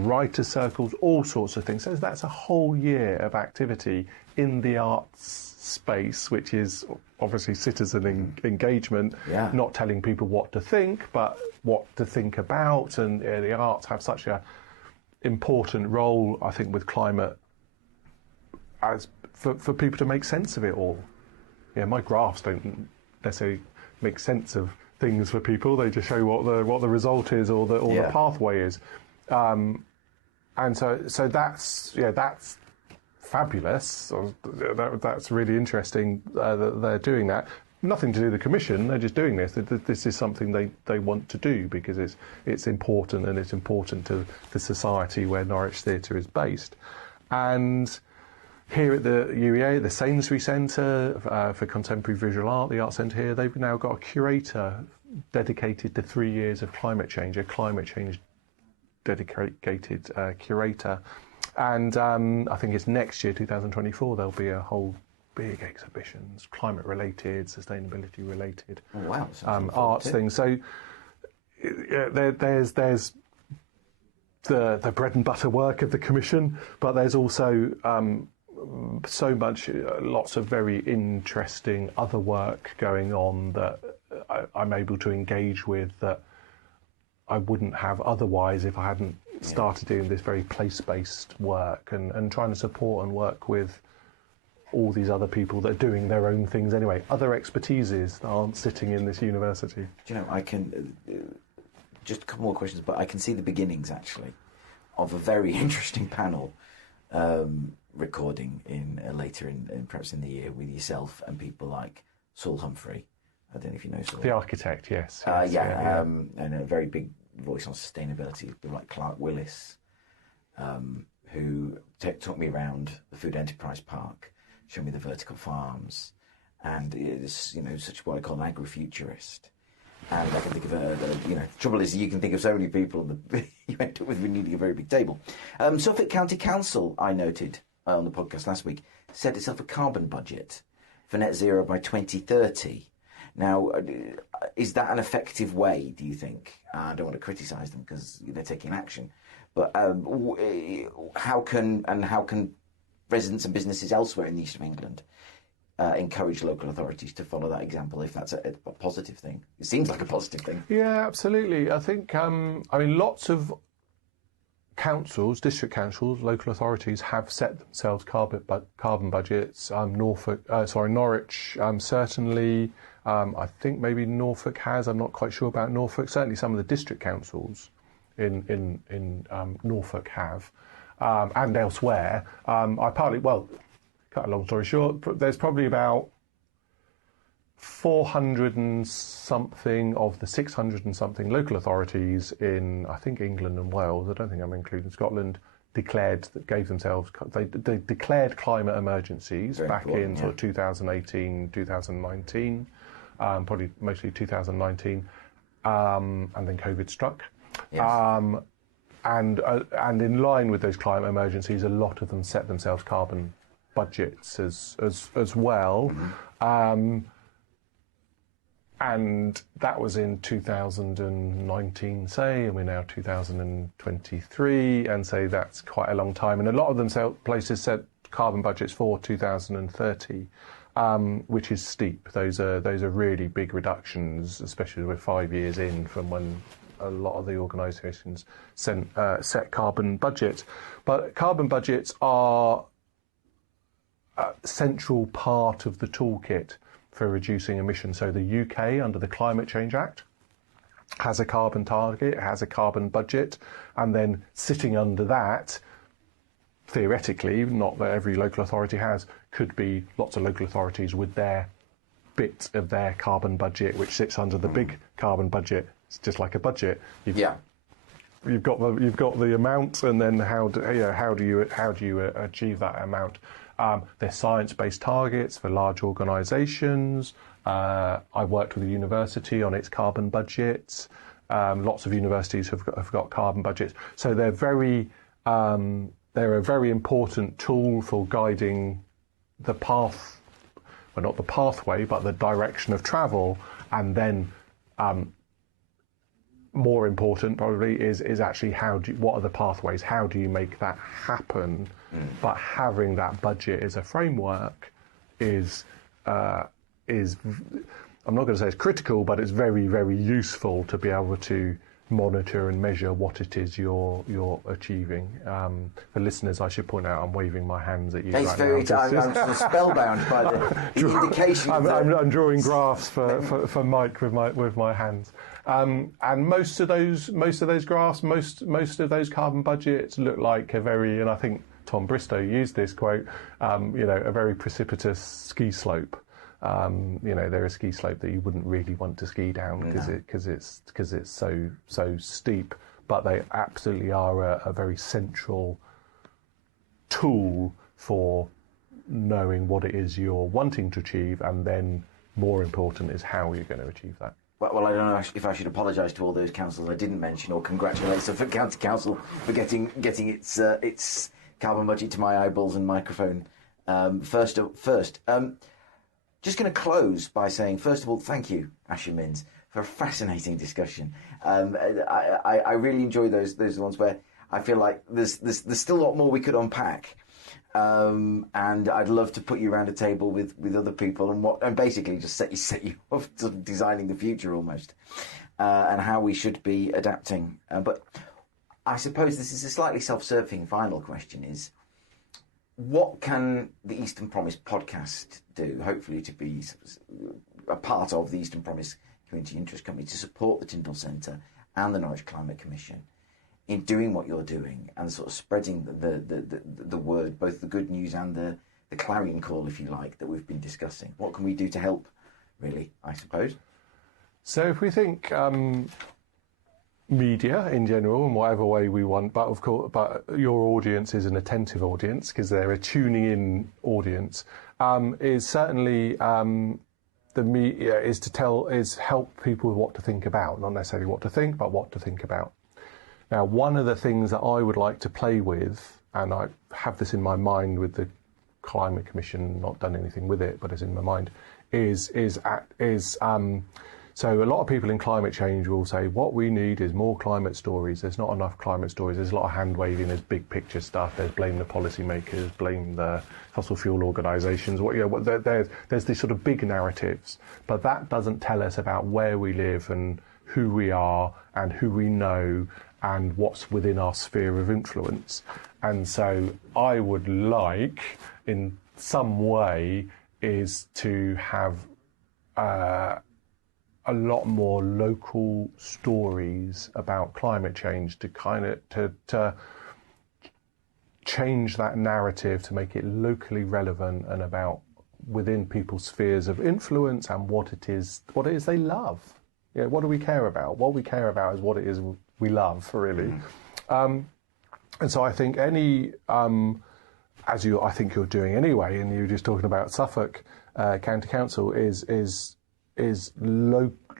writer circles, all sorts of things. So that's a whole year of activity in the arts space, which is obviously citizen engagement, not telling people what to think, but what to think about. And the arts have such a important role, I think, with climate, as for people to make sense of it all. My graphs don't necessarily make sense of things for people. They just show what the result is or the pathway is. And so that's fabulous. That's really interesting that they're doing that. Nothing to do with the Commission. They're just doing this. This is something they want to do because it's important, and it's important to the society where Norwich Theatre is based. And here at the UEA, the Sainsbury Centre for Contemporary Visual Art, the art centre here, they've now got a curator dedicated to 3 years of climate change, a climate change dedicated curator. And I think it's next year, 2024, there'll be a whole big exhibitions, climate-related, sustainability-related arts things. So there's the bread and butter work of the Commission, but there's also lots of very interesting other work going on that I'm able to engage with that I wouldn't have otherwise if I hadn't started doing this very place-based work and trying to support and work with all these other people that are doing their own things anyway, other expertises that aren't sitting in this university. Do you know, I can, just a couple more questions, but I can see the beginnings, actually, of a very interesting panel recording later in perhaps in the year with yourself and people like Saul Humphrey. I don't know if you know Saul. The architect, yes. And a very big voice on sustainability, people like Clark Willis, who took me around the Food Enterprise Park, showed me the vertical farms, and is such what I call an agrofuturist. And I can think of trouble is you can think of so many people that you end up with needing a very big table. Suffolk County Council, I noted on the podcast last week, set itself a carbon budget for net zero by 2030. Now, is that an effective way, do you think? I don't want to criticise them because they're taking action, but how can residents and businesses elsewhere in the east of England encourage local authorities to follow that example if that's a positive thing? It seems like a positive thing. Yeah, absolutely. I think, lots of councils, district councils, local authorities have set themselves carbon budgets. Norwich certainly. I think maybe Norfolk has. I'm not quite sure about Norfolk. Certainly some of the district councils in Norfolk have. and elsewhere. Cut a long story short, there's probably about 400 and something of the 600 and something local authorities in, I think, England and Wales, I don't think I'm including Scotland, declared climate emergencies back in sort of 2018, 2019, probably mostly 2019, and then COVID struck. Yes. And in line with those climate emergencies, a lot of them set themselves carbon budgets as well. Mm-hmm. And that was in 2019, say, and we're now 2023, and say that's quite a long time. And a lot of them places set carbon budgets for 2030, which is steep. Those are really big reductions, especially we're 5 years in from when a lot of the organisations set carbon budgets. But carbon budgets are a central part of the toolkit for reducing emissions. So the UK, under the Climate Change Act, has a carbon target, has a carbon budget, and then sitting under that, theoretically, not that every local authority has, could be lots of local authorities with their bit of their carbon budget, which sits under the big carbon budget. It's just like a budget. You've got the amount, and then how do you achieve that amount? There's science-based targets for large organisations. I worked with a university on its carbon budgets. Lots of universities have got carbon budgets. So they're a very important tool for guiding the path, well, not the pathway, but the direction of travel. And then more important probably is actually what are the pathways? How do you make that happen? But having that budget as a framework is I'm not going to say it's critical, but it's very, very useful to be able to monitor and measure what it is you're achieving. For listeners, I should point out I'm waving my hands at you. It's right now. I'm sort of spellbound by the indication. I'm drawing graphs for Mike with my hands. And most of those graphs, most of those carbon budgets look like a very, and I think Tom Bristow used this quote, a very precipitous ski slope. They're a ski slope that you wouldn't really want to ski down because it's so steep. But they absolutely are a very central tool for knowing what it is you're wanting to achieve, and then more important is how you're going to achieve that. Well, I don't know if I should apologise to all those councils I didn't mention, or congratulate Suffolk County Council for getting its carbon budget to my eyeballs and microphone. First. Just going to close by saying, first of all, thank you, Asher Minns, for a fascinating discussion. I really enjoy those ones where I feel like there's still a lot more we could unpack. And I'd love to put you around a table with other people and basically just set you off to designing the future almost, and how we should be adapting. But I suppose this is a slightly self-serving final question: is what can the Eastern Promise podcast do, hopefully to be a part of the Eastern Promise Community Interest Company, to support the Tyndall Centre and the Norwich Climate Commission in doing what you're doing and sort of spreading the word, both the good news and the clarion call, if you like, that we've been discussing? What can we do to help, really, I suppose? So if we think media in general, in whatever way we want, but of course, your audience is an attentive audience because they're a tuning in audience, is certainly the media is help people with what to think about, not necessarily what to think, but what to think about. Now, one of the things that I would like to play with, and I have this in my mind with the Climate Commission, not done anything with it, but it's in my mind, so a lot of people in climate change will say, what we need is more climate stories. There's not enough climate stories. There's a lot of hand waving. There's big picture stuff. There's blame the policymakers, blame the fossil fuel organisations. There's these sort of big narratives, but that doesn't tell us about where we live and who we are and who we know and what's within our sphere of influence. And so I would like, in some way, is to have a lot more local stories about climate change to kind of to change that narrative to make it locally relevant and about within people's spheres of influence and what it is they love. Yeah, what do we care about? What we care about is what it is we love, really. And so I think any, I think you're doing anyway, and you're just talking about Suffolk County Council, is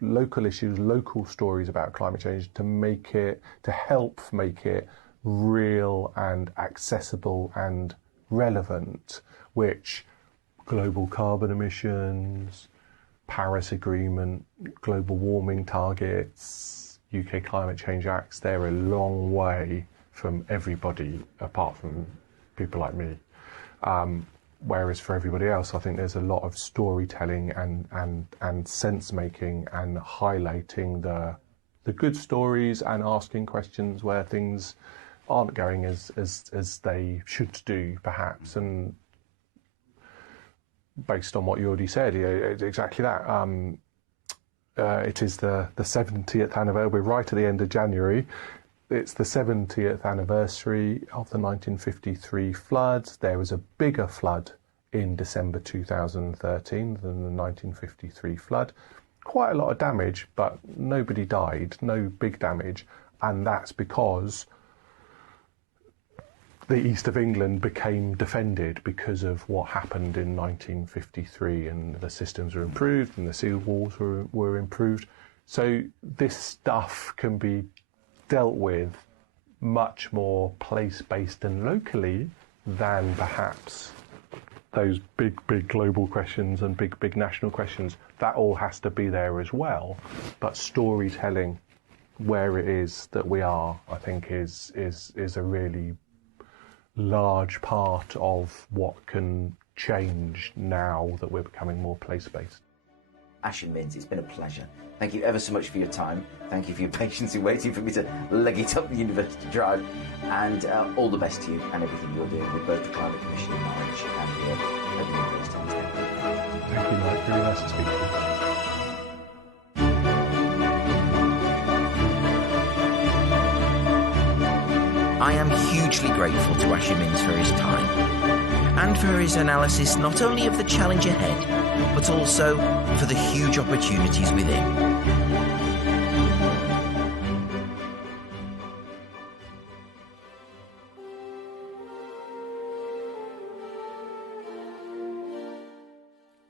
local issues, local stories about climate change to help make it real and accessible and relevant, which global carbon emissions, Paris Agreement, global warming targets, UK Climate Change Acts, they're a long way from everybody apart from people like me. Whereas for everybody else, I think there's a lot of storytelling and sense making and highlighting the good stories and asking questions where things aren't going as they should do, perhaps. And based on what you already said, it's exactly that. It is the 70th anniversary. We're right at the end of January. It's the 70th anniversary of the 1953 floods. There was a bigger flood in December 2013 than the 1953 flood. Quite a lot of damage, but nobody died, no big damage. And that's because the east of England became defended because of what happened in 1953, and the systems were improved and the seal walls were improved. So this stuff can be dealt with much more place-based and locally than perhaps those big global questions and big national questions. That all has to be there as well, but storytelling where it is that we are, I think, is a really large part of what can change now that we're becoming more place-based. Ash and Minz, it's been a pleasure. Thank you ever so much for your time. Thank you for your patience in waiting for me to leg it up the University Drive. And all the best to you and everything you're doing with both the Climate Commission in Norwich and here at the University of East Anglia. Thank you, Mike. Really nice to speak to you. I am hugely grateful to Asher Minz for his time and for his analysis not only of the challenge ahead, but also for the huge opportunities within.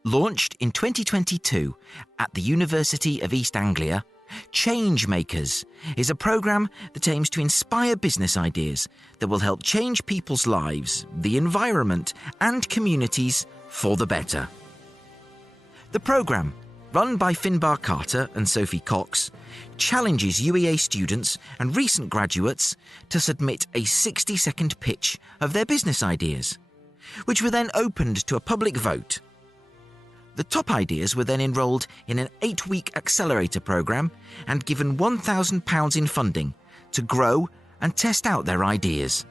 Launched in 2022 at the University of East Anglia, Changemakers is a programme that aims to inspire business ideas that will help change people's lives, the environment and communities for the better. The programme, run by Finbar Carter and Sophie Cox, challenges UEA students and recent graduates to submit a 60-second pitch of their business ideas, which were then opened to a public vote. The top ideas were then enrolled in an 8-week accelerator programme and given £1,000 in funding to grow and test out their ideas.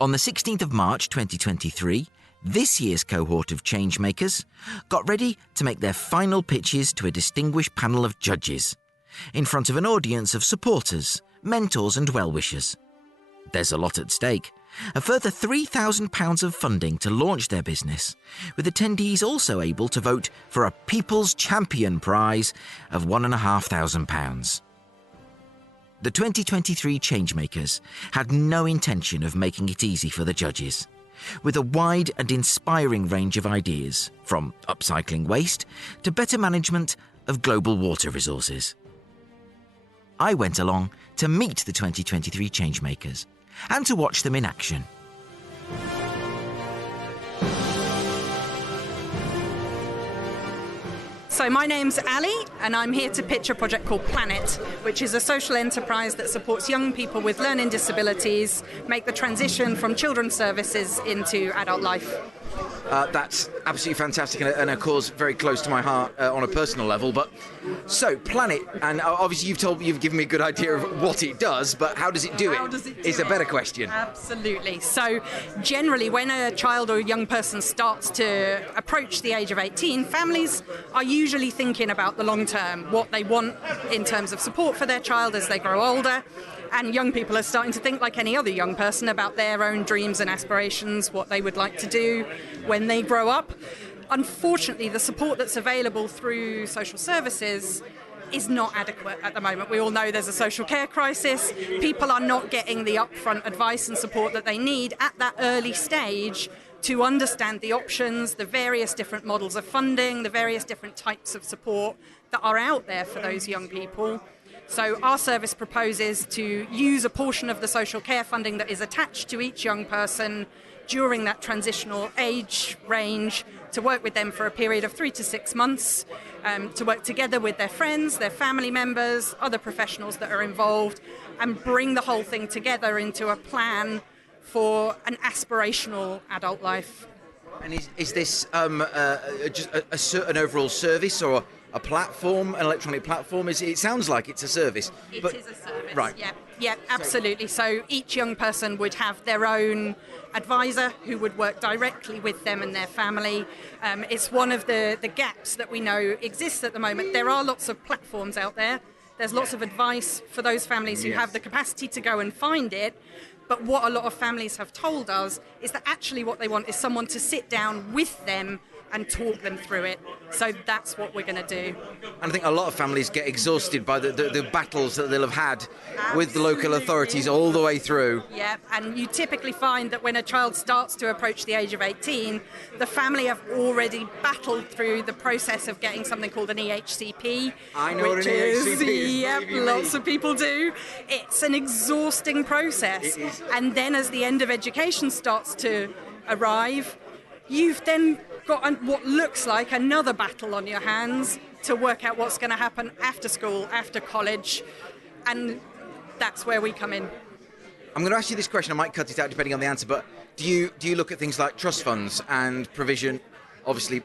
On the 16th of March 2023, this year's cohort of Changemakers got ready to make their final pitches to a distinguished panel of judges in front of an audience of supporters, mentors and well-wishers. There's a lot at stake. A further £3,000 of funding to launch their business, with attendees also able to vote for a People's Champion Prize of £1,500. The 2023 Changemakers had no intention of making it easy for the judges, with a wide and inspiring range of ideas, from upcycling waste to better management of global water resources. I went along to meet the 2023 Changemakers and to watch them in action. So my name's Ali, and I'm here to pitch a project called Planet, which is a social enterprise that supports young people with learning disabilities make the transition from children's services into adult life. That's absolutely fantastic and of course very close to my heart on a personal level. But so Planet, and obviously you've given me a good idea of what it does, but how does it do it? Is a better question. Absolutely. So generally when a child or a young person starts to approach the age of 18, families are usually thinking about the long term, what they want in terms of support for their child as they grow older. And young people are starting to think like any other young person about their own dreams and aspirations, what they would like to do when they grow up. Unfortunately, the support that's available through social services is not adequate at the moment. We all know there's a social care crisis. People are not getting the upfront advice and support that they need at that early stage to understand the options, the various different models of funding, the various different types of support that are out there for those young people. So our service proposes to use a portion of the social care funding that is attached to each young person during that transitional age range to work with them for a period of 3 to 6 months, to work together with their friends, their family members, other professionals that are involved, and bring the whole thing together into a plan for an aspirational adult life. And is this just an overall service or a platform, an electronic platform? It sounds like it's a service. It is a service, right. Yeah, absolutely. So each young person would have their own advisor who would work directly with them and their family. It's one of the gaps that we know exists at the moment. There are lots of platforms out there. There's lots of advice for those families who have the capacity to go and find it. But what a lot of families have told us is that actually what they want is someone to sit down with them and talk them through it. So that's what we're going to do. And I think a lot of families get exhausted by the battles that they'll have had with the local authorities all the way through. Yeah, and you typically find that when a child starts to approach the age of 18, the family have already battled through the process of getting something called an EHCP. I know what an EHCP is. Yep, lots of people do. It's an exhausting process. It is. And then as the end of education starts to arrive, you've then got what looks like another battle on your hands to work out what's going to happen after school, after college, and that's where we come in. I'm going to ask you this question. I might cut it out depending on the answer, but do you look at things like trust funds and provision, obviously,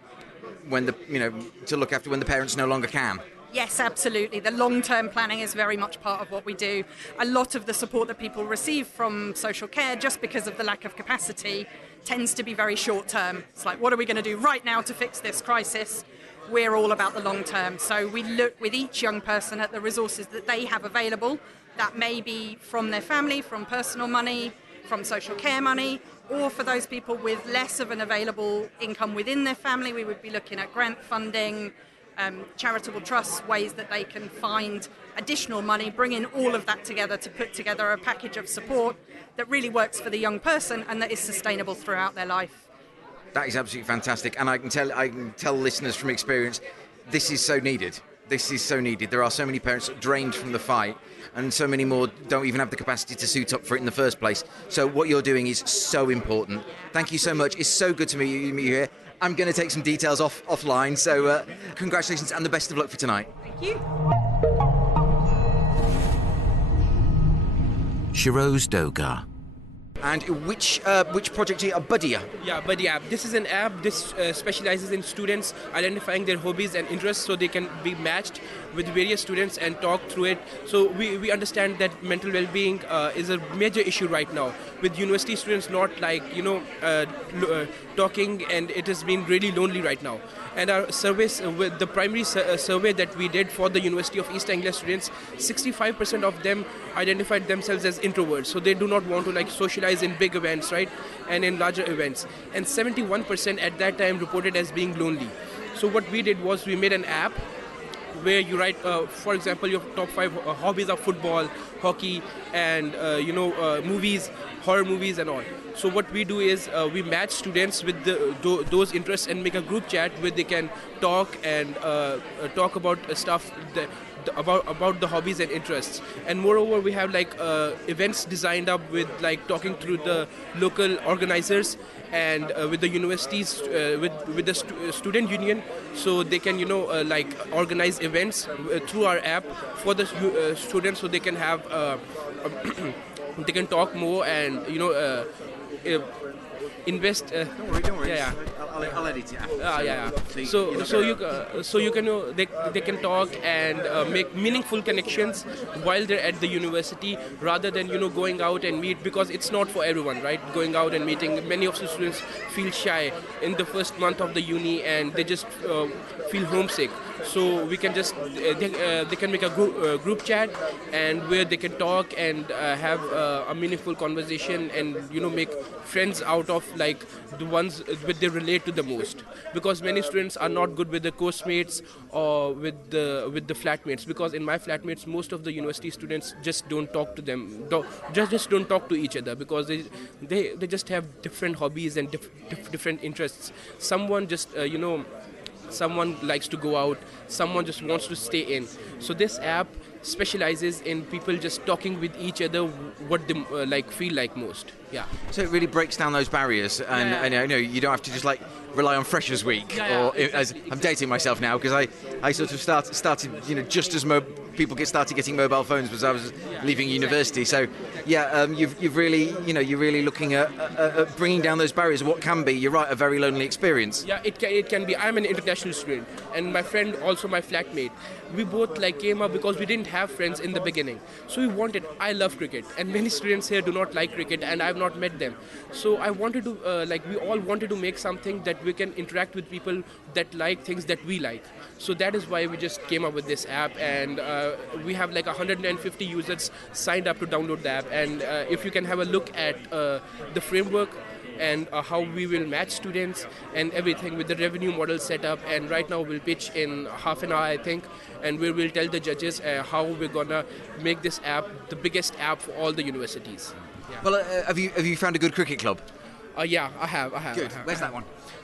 to look after when the parents no longer can? Yes, absolutely. The long-term planning is very much part of what we do. A lot of the support that people receive from social care, just because of the lack of capacity, tends to be very short-term. It's like, what are we going to do right now to fix this crisis? We're all about the long-term. So we look with each young person at the resources that they have available. That may be from their family, from personal money, from social care money, or for those people with less of an available income within their family, we would be looking at grant funding, charitable trusts, ways that they can find additional money, bringing all of that together to put together a package of support that really works for the young person and that is sustainable throughout their life. That is absolutely fantastic, and I can tell listeners from experience, this is so needed. This is so needed. There are so many parents drained from the fight, and so many more don't even have the capacity to suit up for it in the first place. So what you're doing is so important. Thank you so much. It's so good to meet you here. I'm going to take some details offline, so congratulations and the best of luck for tonight. Thank you. CROWDSOURCERY. And which project are you? A Buddy app? Yeah, Buddy app. This is an app. This specializes in students identifying their hobbies and interests so they can be matched with various students and talk through it. So we understand that mental well-being is a major issue right now with university students not talking, and it has been really lonely right now. And our surveys, with the primary survey that we did for the University of East Anglia students, 65% of them identified themselves as introverts. So they do not want to socialize in big events, right, and in larger events. And 71% at that time reported as being lonely. So what we did was we made an app where you write, for example, your top 5 hobbies are football, hockey, and movies, horror movies and all. So what we do is we match students with those interests and make a group chat where they can talk and talk about stuff about the hobbies and interests. And moreover, we have events designed up with talking through the local organizers and with the universities, with the student union, so they can organize events through our app for the students, so they can have they can talk more and invest. Don't worry. Yeah. I'll edit it after. Yeah. So you can they can talk and make meaningful connections while they're at the university, rather than going out and meet, because it's not for everyone, right? Going out and meeting, many of the students feel shy in the first month of the uni and they just feel homesick. So we can just they can make a group chat, and where they can talk and have a meaningful conversation, and make friends out of like the ones that they relate to the most, because many students are not good with the course mates or with the flatmates, because in my flatmates most of the university students just don't talk to them, just don't talk to each other, because they just have different hobbies and different interests. Someone just someone likes to go out, someone just wants to stay in. So this app specializes in people just talking with each other what they feel like most. Yeah. So it really breaks down those barriers, and you don't have to just rely on Freshers Week. As I'm dating myself now, because I sort of started just as people started getting mobile phones as I was leaving university. So you've really you're really looking at bringing down those barriers of what can be, you're right, a very lonely experience. Yeah, it can be. I'm an international student, and my friend, also my flatmate, we both came up because we didn't have friends in the beginning. So I love cricket, and many students here do not like cricket, and I've not met them. So I wanted to we all wanted to make something that we can interact with people that like things that we like. So that is why we just came up with this app, and we have 150 users signed up to download the app. And if you can have a look at the framework and how we will match students and everything with the revenue model set up, and right now we'll pitch in half an hour, I think, and we will tell the judges how we're gonna make this app the biggest app for all the universities. Yeah. Well, have you found a good cricket club? Yeah, I have. Good. Where's that one?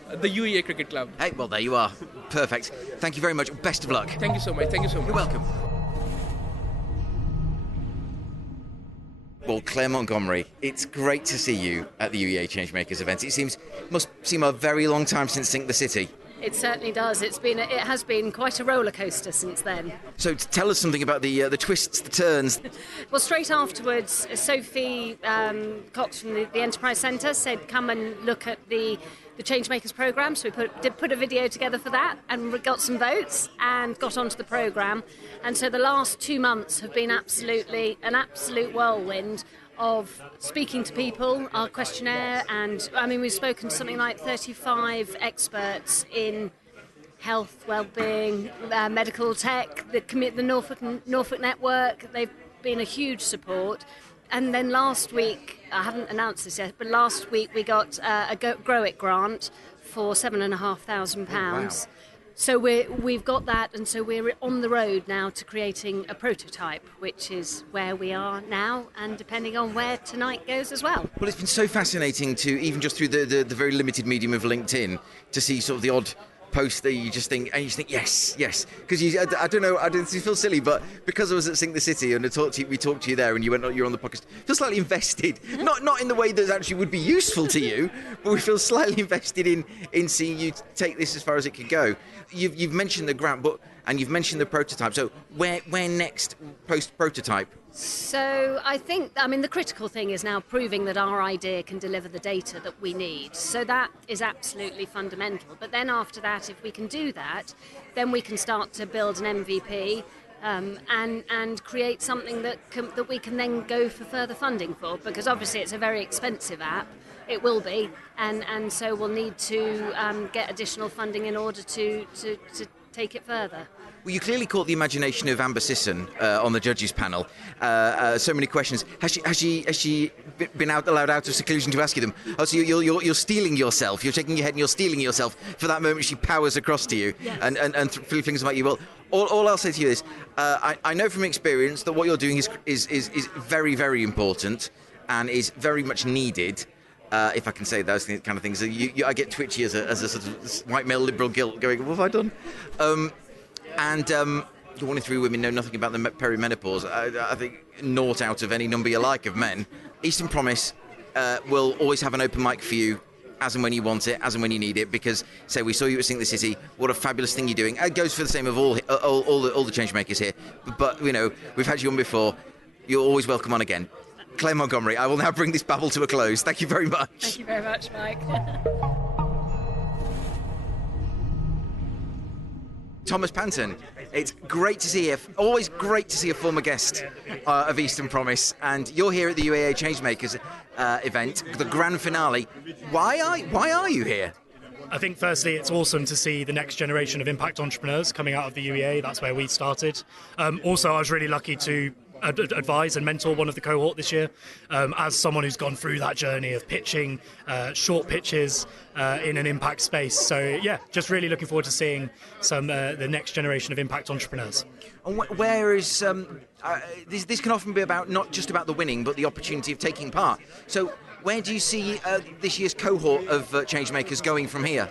The UEA Cricket Club. Hey, well, there you are. Perfect. Thank you very much. Best of luck. Thank you so much. You're welcome. Well, Claire Montgomery, it's great to see you at the UEA Changemakers event. It must seem a very long time since Sync the City. It certainly does. It has been quite a roller coaster since then. So tell us something about the twists, the turns. Well, straight afterwards, Sophie Cox from the Enterprise Centre said, "Come and look at the Changemakers programme." So we put a video together for that, and we got some votes and got onto the programme. And so the last 2 months have been an absolute whirlwind of speaking to people, our questionnaire, and we've spoken to something like 35 experts in health, well-being, medical tech, the Norfolk Network. They've been a huge support. And then last week, I haven't announced this yet, but last week we got a Grow It grant for £7,500. Wow. So we've got that, and so we're on the road now to creating a prototype, which is where we are now, and depending on where tonight goes as well. Well, it's been so fascinating to, even just through the very limited medium of LinkedIn, to see sort of the odd post that you just think yes, because I don't know, it feels silly, but because I was at Sync the City and we talked to you there, and you're on the podcast, I feel slightly invested, not in the way that actually would be useful to you, but we feel slightly invested in seeing you take this as far as it could go. You've mentioned the grant, and you've mentioned the prototype. So where next post prototype? So I think, the critical thing is now proving that our idea can deliver the data that we need. So that is absolutely fundamental. But then after that, if we can do that, then we can start to build an MVP and create something that we can then go for further funding for. Because obviously it's a very expensive app. It will be, and so we'll need to get additional funding in order to take it further. Well, you clearly caught the imagination of Amber Sisson on the judges panel. So many questions. Has she been allowed out of seclusion to ask you them? Oh, so you're steeling yourself. You're shaking your head and you're steeling yourself for that moment she powers across to you. Yes. and through things about you. Well, all I'll say to you is, I know from experience that what you're doing is very, very important and is very much needed. If I can say those kind of things, I get twitchy as a sort of white male liberal guilt, going, "What have I done?" You're 1 in 3 women know nothing about the perimenopause. I think naught out of any number you like of men. Eastern Promise will always have an open mic for you, as and when you want it, as and when you need it. Because, say, we saw you at Sync the City. What a fabulous thing you're doing. It goes for the same of all the changemakers here. But we've had you on before. You're always welcome on again. Claire Montgomery, I will now bring this babble to a close. Thank you very much. Thank you very much, Mike. Thomas Panton, it's great to see you. Always great to see a former guest of Eastern Promise, and you're here at the UAA Changemakers event, the grand finale. Why are you here? I think firstly it's awesome to see the next generation of impact entrepreneurs coming out of the UEA. That's where we started. Also, I was really lucky to advise and mentor one of the cohort this year, as someone who's gone through that journey of pitching short pitches in an impact space. So yeah, just really looking forward to seeing some the next generation of impact entrepreneurs. And where is this can often be about not just about the winning, but the opportunity of taking part. So where do you see this year's cohort of Changemakers going from here?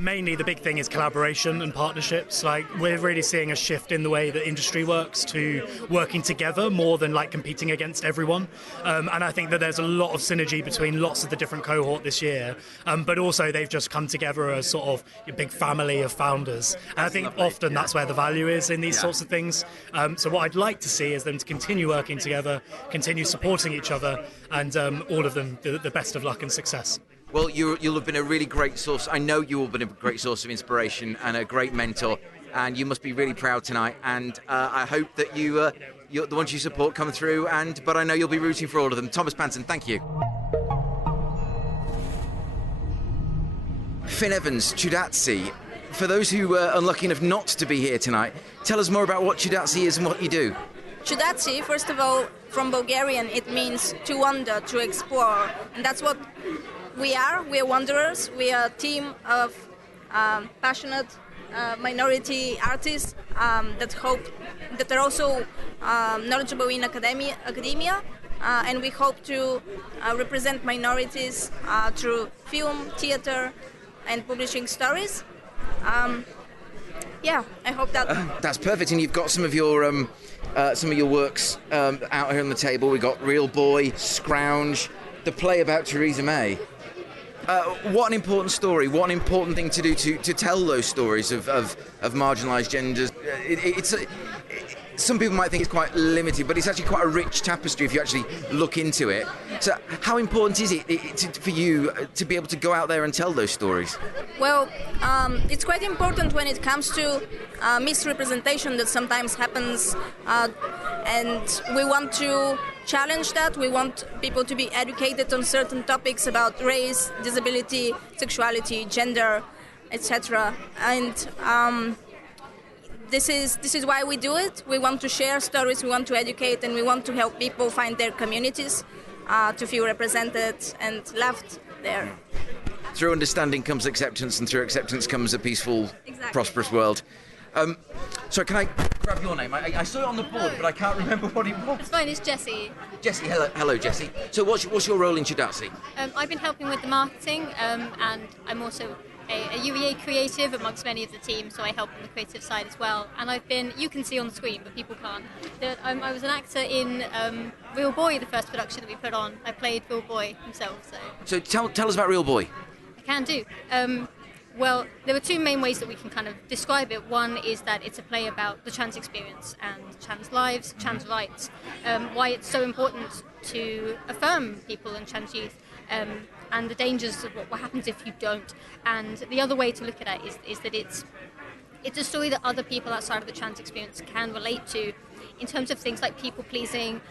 Mainly the big thing is collaboration and partnerships. Like, we're really seeing a shift in the way that industry works to working together more than like competing against everyone. And I think that there's a lot of synergy between lots of the different cohort this year. But also they've just come together as sort of a big family of founders. And I think often that's where the value is in these sorts of things. So what I'd like to see is them to continue working together, continue supporting each other, and all of them the best of luck and success. Well, you'll have been a really great source. I know you will have been a great source of inspiration and a great mentor, and you must be really proud tonight. And I hope that the ones you support come through. But I know you'll be rooting for all of them. Thomas Panton, thank you. Finn Evans, CROWDSOURCERY. For those who are unlucky enough not to be here tonight, tell us more about what CROWDSOURCERY is and what you do. CROWDSOURCERY, first of all, from Bulgarian, it means to wander, to explore, and that's what we are. We are wanderers. We are a team of passionate minority artists that are also knowledgeable in academia, and we hope to represent minorities through film, theater, and publishing stories. Yeah, I hope that. That's perfect, and you've got some of your works out here on the table. We've got Real Boy, Scrounge, the play about Theresa May. What an important story, what an important thing to do to tell those stories of marginalised genders. Some people might think it's quite limited, but it's actually quite a rich tapestry if you actually look into it. So how important is it for you to be able to go out there and tell those stories? Well, it's quite important when it comes to misrepresentation that sometimes happens, and we want to challenge that. We want people to be educated on certain topics about race, disability, sexuality, gender, etc. And this is why we do it. We want to share stories, we want to educate, and we want to help people find their communities, to feel represented and loved there. Through understanding comes acceptance, and through acceptance comes a peaceful, prosperous world. So can I grab your name? I saw it on the board, but I can't remember what it was. It's fine, it's Jessie. Jessie, hello Jessie. So what's your role in CROWDSOURCERY? I've been helping with the marketing, and I'm also a UEA creative amongst many of the team, so I help on the creative side as well. And you can see on the screen, but people can't, that I was an actor in Real Boy, the first production that we put on. I played Real Boy himself. So tell us about Real Boy. I can do. Well, there were two main ways that we can kind of describe it. One is that it's a play about the trans experience and trans lives, trans rights, why it's so important to affirm people and trans youth, and the dangers of what happens if you don't. And the other way to look at it is that it's a story that other people outside of the trans experience can relate to, in terms of things like people pleasing,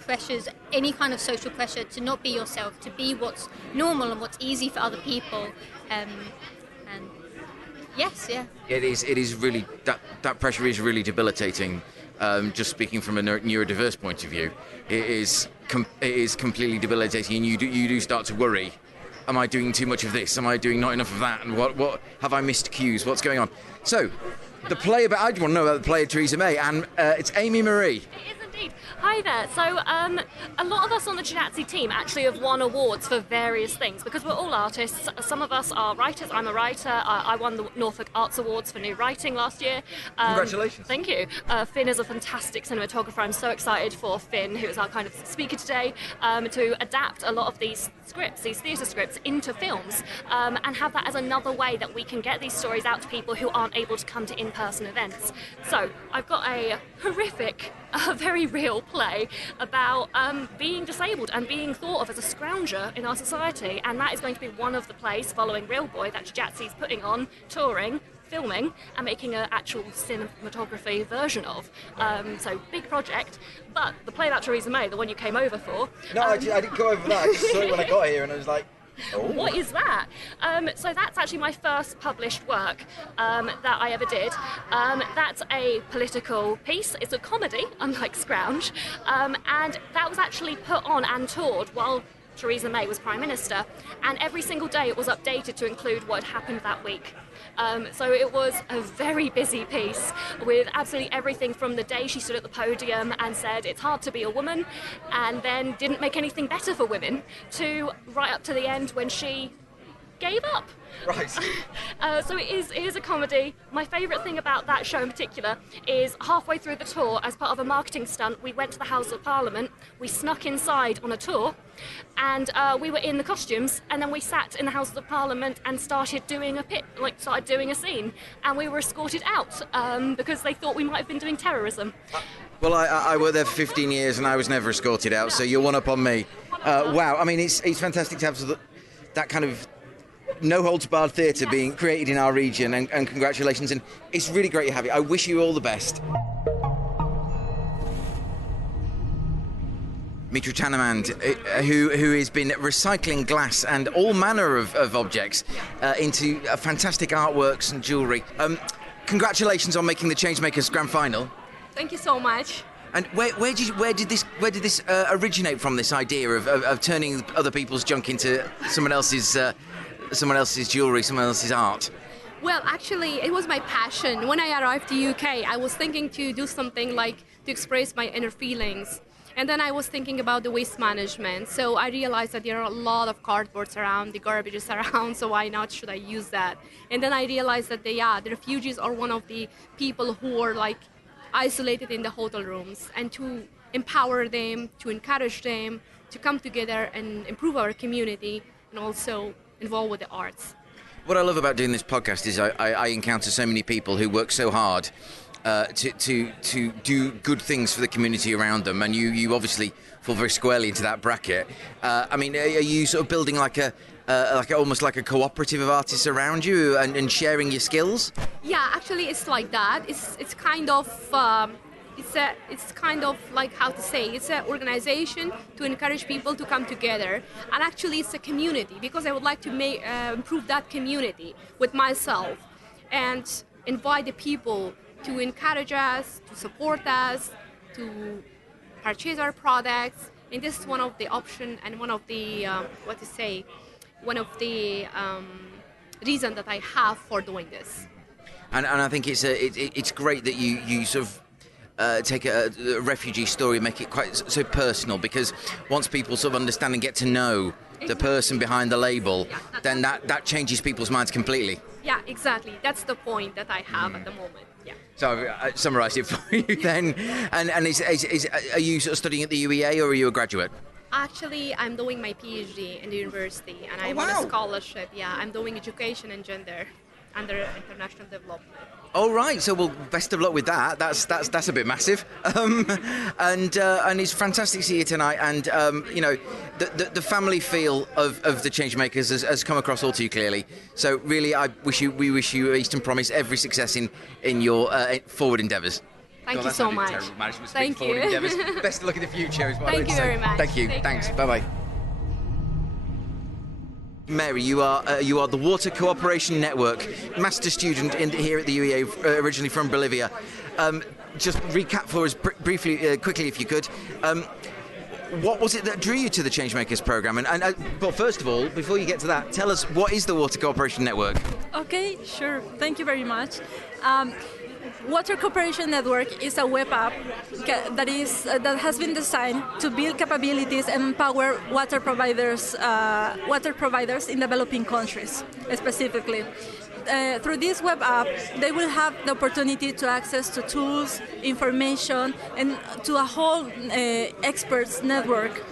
pressures, any kind of social pressure to not be yourself, to be what's normal and what's easy for other people. And yes, yeah. It is really, that pressure is really debilitating. Just speaking from a neurodiverse point of view, it is completely debilitating, and you do start to worry. Am I doing too much of this? Am I doing not enough of that? And what have I missed cues? What's going on? So, I want to know about the play of Theresa May, and it's Amy Marie. It is indeed. Hi there. So a lot of us on the CROWDSOURCERY team actually have won awards for various things because we're all artists. Some of us are writers. I'm a writer. I won the Norfolk Arts Awards for new writing last year. Congratulations. Thank you. Finn is a fantastic cinematographer. I'm so excited for Finn, who is our kind of speaker today, to adapt a lot of these scripts, these theatre scripts, into films, and have that as another way that we can get these stories out to people who aren't able to come to in-person events. So I've got a horrific, very real play about being disabled and being thought of as a scrounger in our society, and that is going to be one of the plays following Real Boy that CROWDSOURCERY is putting on, touring filming and making an actual cinematography version of. So big project, but the play about Theresa May, the one you came over for... No, I didn't go over that. I just saw it when I got here and I was like, oh. What is that? So that's actually my first published work that I ever did. That's a political piece. It's a comedy, unlike Scrounge. And that was actually put on and toured while Theresa May was Prime Minister. And every single day it was updated to include what had happened that week. So it was a very busy piece with absolutely everything from the day she stood at the podium and said it's hard to be a woman and then didn't make anything better for women to right up to the end when she gave up. Right. So it is a comedy. My favourite thing about that show in particular is halfway through the tour, as part of a marketing stunt, we went to the House of Parliament, we snuck inside on a tour, and we were in the costumes, and then we sat in the House of Parliament and started doing a scene, and we were escorted out because they thought we might have been doing terrorism. Well, I worked there for 15 years and I was never escorted out, so you're one up on me. Wow, I mean, it's fantastic to have that kind of no-holds-barred theatre being created in our region, and congratulations, and it's really great to have you. I wish you all the best. Mitra Chanamand, who has been recycling glass and all manner of objects into fantastic artworks and jewellery. Congratulations on making the Changemakers Grand Final. Thank you so much. And where did this originate from? This idea of turning other people's junk into someone else's jewellery, someone else's art? Well, actually, it was my passion. When I arrived to UK, I was thinking to do something like to express my inner feelings. And then I was thinking about the waste management. So I realized that there are a lot of cardboards around, the garbage is around, so why not should I use that? And then I realized that the refugees are one of the people who are like isolated in the hotel rooms, and to empower them, to encourage them, to come together and improve our community, and also involved with the arts. What I love about doing this podcast is I encounter so many people who work so hard to do good things for the community around them, and you obviously fall very squarely into that bracket. I mean, are you sort of building almost like a cooperative of artists around you and sharing your skills? Yeah, actually, it's like that. It's kind of. It's kind of like, how to say, it's an organization to encourage people to come together. And actually it's a community, because I would like to improve that community with myself and invite the people to encourage us, to support us, to purchase our products. And this is one of the options and one of the, reason that I have for doing this. And I think it's great that you sort of take a refugee story and make it quite so personal, because once people sort of understand and get to know the person behind the label, then that changes people's minds completely. Yeah, exactly. That's the point that I have at the moment. Yeah. So I've summarised it for you then. And are you sort of studying at the UEA, or are you a graduate? Actually, I'm doing my PhD in the university, and I'm on a scholarship. Yeah, I'm doing education and gender under international development. All right, so well, best of luck with that. That's a bit massive, and it's fantastic to see you tonight. And the family feel of the Changemakers has come across all too clearly. So really, we wish you Eastern Promise every success in your forward endeavours. Thank you so much. Thank you. Best of luck in the future. Is what Thank you very much. Thank you. Thanks. Bye bye. Mary, you are the Water Cooperation Network master student here at the UEA, originally from Bolivia. Just recap for us briefly, quickly, if you could. What was it that drew you to the Changemakers programme? But first of all, before you get to that, tell us, what is the Water Cooperation Network? Okay, sure. Thank you very much. Water Cooperation Network is a web app that has been designed to build capabilities and empower water providers in developing countries, specifically. Through this web app, they will have the opportunity to access to tools, information, and to a whole experts network,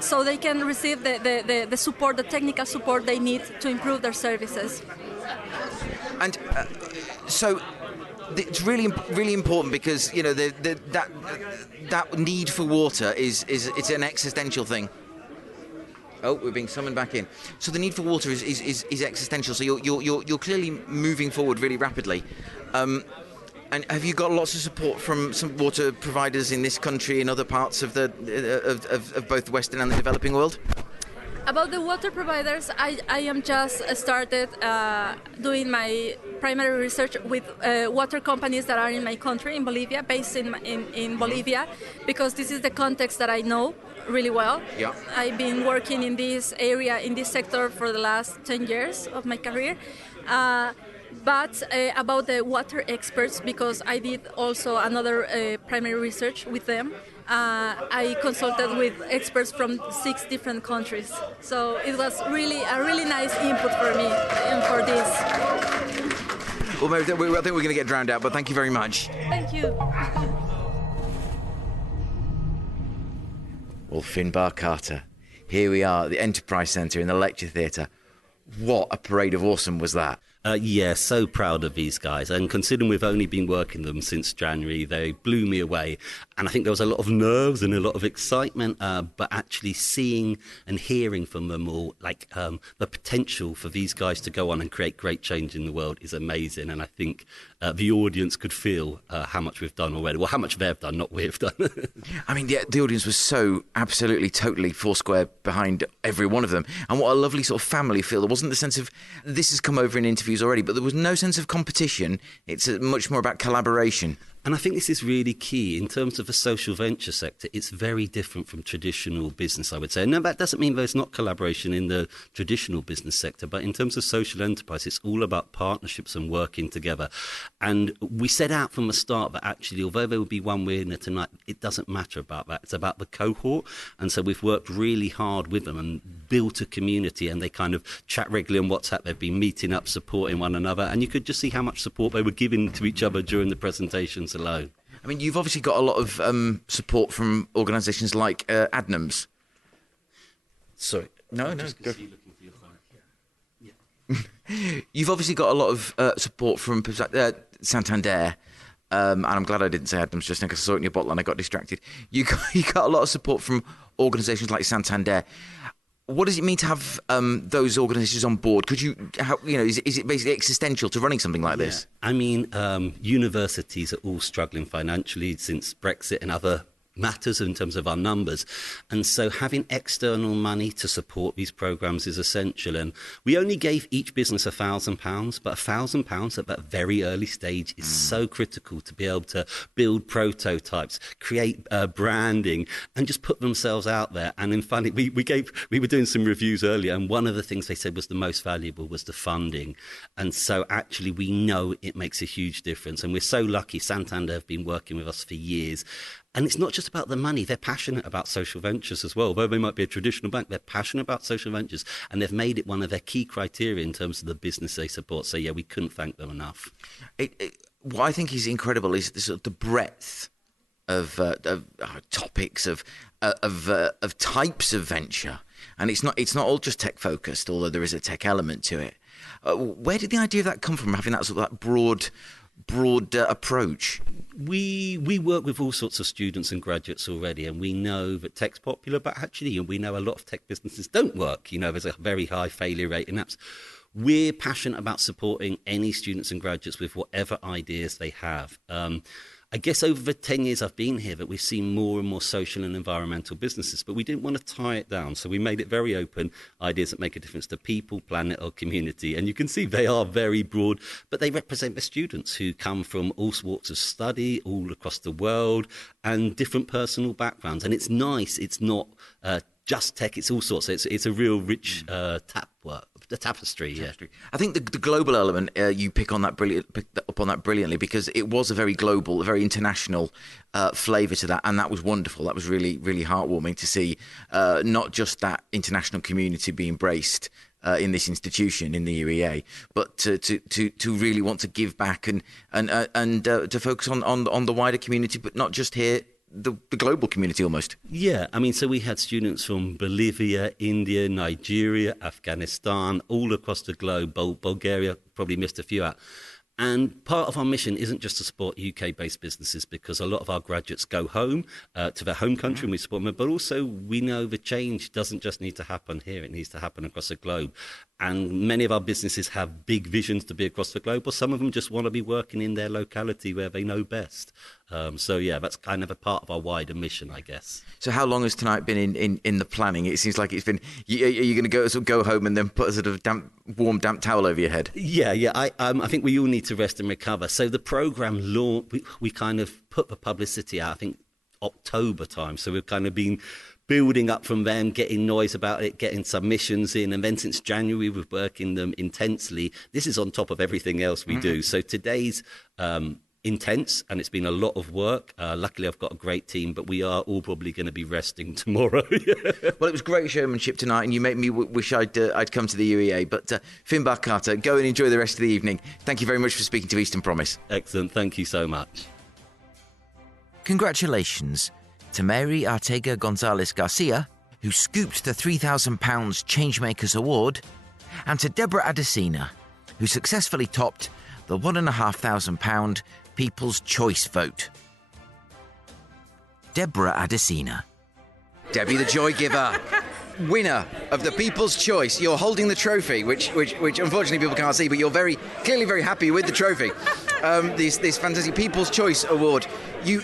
so they can receive the support, the technical support they need to improve their services. And so it's really important, because that need for water is an existential thing. Oh, we're being summoned back in. So the need for water is existential. So you're clearly moving forward really rapidly. And have you got lots of support from some water providers in this country and other parts of of both the Western and the developing world? About the water providers, I am just started doing my primary research with water companies that are in my country, in Bolivia, based in Bolivia, because this is the context that I know really well. Yeah. I've been working in this area, in this sector for the last 10 years of my career. But about the water experts, because I did also another primary research with them, I consulted with experts from 6 different countries. So it was really a really nice input for me and for this. Well, Mary, I think we're going to get drowned out, but thank you very much. Thank you. Well, Finbar Carter, here we are at the Enterprise Centre in the Lecture Theatre. What a parade of awesome was that? Yeah, so proud of these guys. And considering we've only been working them since January, they blew me away. And I think there was a lot of nerves and a lot of excitement, but actually seeing and hearing from them all, like the potential for these guys to go on and create great change in the world is amazing. And I think the audience could feel how much we've done already. Well, how much they've done, not we've done. I mean, the audience was so absolutely, totally foursquare behind every one of them. And what a lovely sort of family feel. There wasn't the sense of, this has come over in interviews already, but there was no sense of competition. It's much more about collaboration. And I think this is really key in terms of the social venture sector. It's very different from traditional business, I would say. No, that doesn't mean there's not collaboration in the traditional business sector, but in terms of social enterprise, it's all about partnerships and working together. And we set out from the start that actually, although there will be one winner tonight, it doesn't matter about that. It's about the cohort. And so we've worked really hard with them and built a community, and they kind of chat regularly on WhatsApp. They've been meeting up, supporting one another, and you could just see how much support they were giving to each other during the presentations alone. I mean, you've obviously got a lot of support from organisations like Adnams. Sorry. No. Go. You've obviously got a lot of support from Santander, and I'm glad I didn't say Adnams just now because I saw it in your bottle and I got distracted. You got a lot of support from organisations like Santander. What does it mean to have those organisations on board? Could you, is it basically existential to running something like this? I mean, universities are all struggling financially since Brexit and other matters in terms of our numbers. And so having external money to support these programmes is essential. And we only gave each business £1,000, but £1,000 at that very early stage is so critical to be able to build prototypes, create branding, and just put themselves out there. And in fact, we were doing some reviews earlier, and one of the things they said was the most valuable was the funding. And so actually we know it makes a huge difference. And we're so lucky. Santander have been working with us for years. And it's not just about the money. They're passionate about social ventures as well. Though they might be a traditional bank, they're passionate about social ventures. And they've made it one of their key criteria in terms of the business they support. So, yeah, we couldn't thank them enough. What I think is incredible is the breadth of topics, of types of venture. And it's not all just tech-focused, although there is a tech element to it. Where did the idea of that come from, having that sort of that broad approach? We work with all sorts of students and graduates already, and we know that tech's popular, but actually we know a lot of tech businesses don't work. There's a very high failure rate in apps. We're passionate about supporting any students and graduates with whatever ideas they have. I guess over the 10 years I've been here that we've seen more and more social and environmental businesses, but we didn't want to tie it down. So we made it very open, ideas that make a difference to people, planet or community. And you can see they are very broad, but they represent the students who come from all walks of study, all across the world, and different personal backgrounds. And it's nice. It's not just tech, it's all sorts. It's a real rich tapestry. Yeah. I think the global element you picked up on that brilliantly, because it was a very global, a very international flavour to that, and that was wonderful. That was really, really heartwarming to see not just that international community be embraced in this institution, in the UEA, but to really want to give back and to focus on the wider community, but not just here. The global community almost. Yeah, I mean, so we had students from Bolivia, India, Nigeria, Afghanistan, all across the globe, Bulgaria, probably missed a few out. And part of our mission isn't just to support UK-based businesses, because a lot of our graduates go home to their home country and we support them, but also we know the change doesn't just need to happen here, it needs to happen across the globe. And many of our businesses have big visions to be across the globe, or some of them just want to be working in their locality where they know best. That's kind of a part of our wider mission, I guess. So how long has tonight been in the planning? It seems like it's been... Are you going to go home and then put a sort of warm, damp towel over your head? Yeah. I think we all need to rest and recover. So the programme we kind of put the publicity out, I think, October time. So we've kind of been building up from them, getting noise about it, getting submissions in, and then since January we're working them intensely. This is on top of everything else we do. So today's intense, and it's been a lot of work. Luckily I've got a great team, but we are all probably going to be resting tomorrow. Well, it was great showmanship tonight, and you made me wish I'd come to the UEA. But Finbar Carter, go and enjoy the rest of the evening. Thank you very much for speaking to Eastern Promise. Excellent, thank you so much. Congratulations to Mary Arteaga Gonzalez Garcia, who scooped the £3,000 Changemakers Award, and to Deborah Adesina, who successfully topped the £1,500 People's Choice vote. Deborah Adesina. Debbie the Joy Giver, winner of the People's Choice. You're holding the trophy, which unfortunately people can't see, but you're clearly very happy with the trophy. This fantastic People's Choice Award. You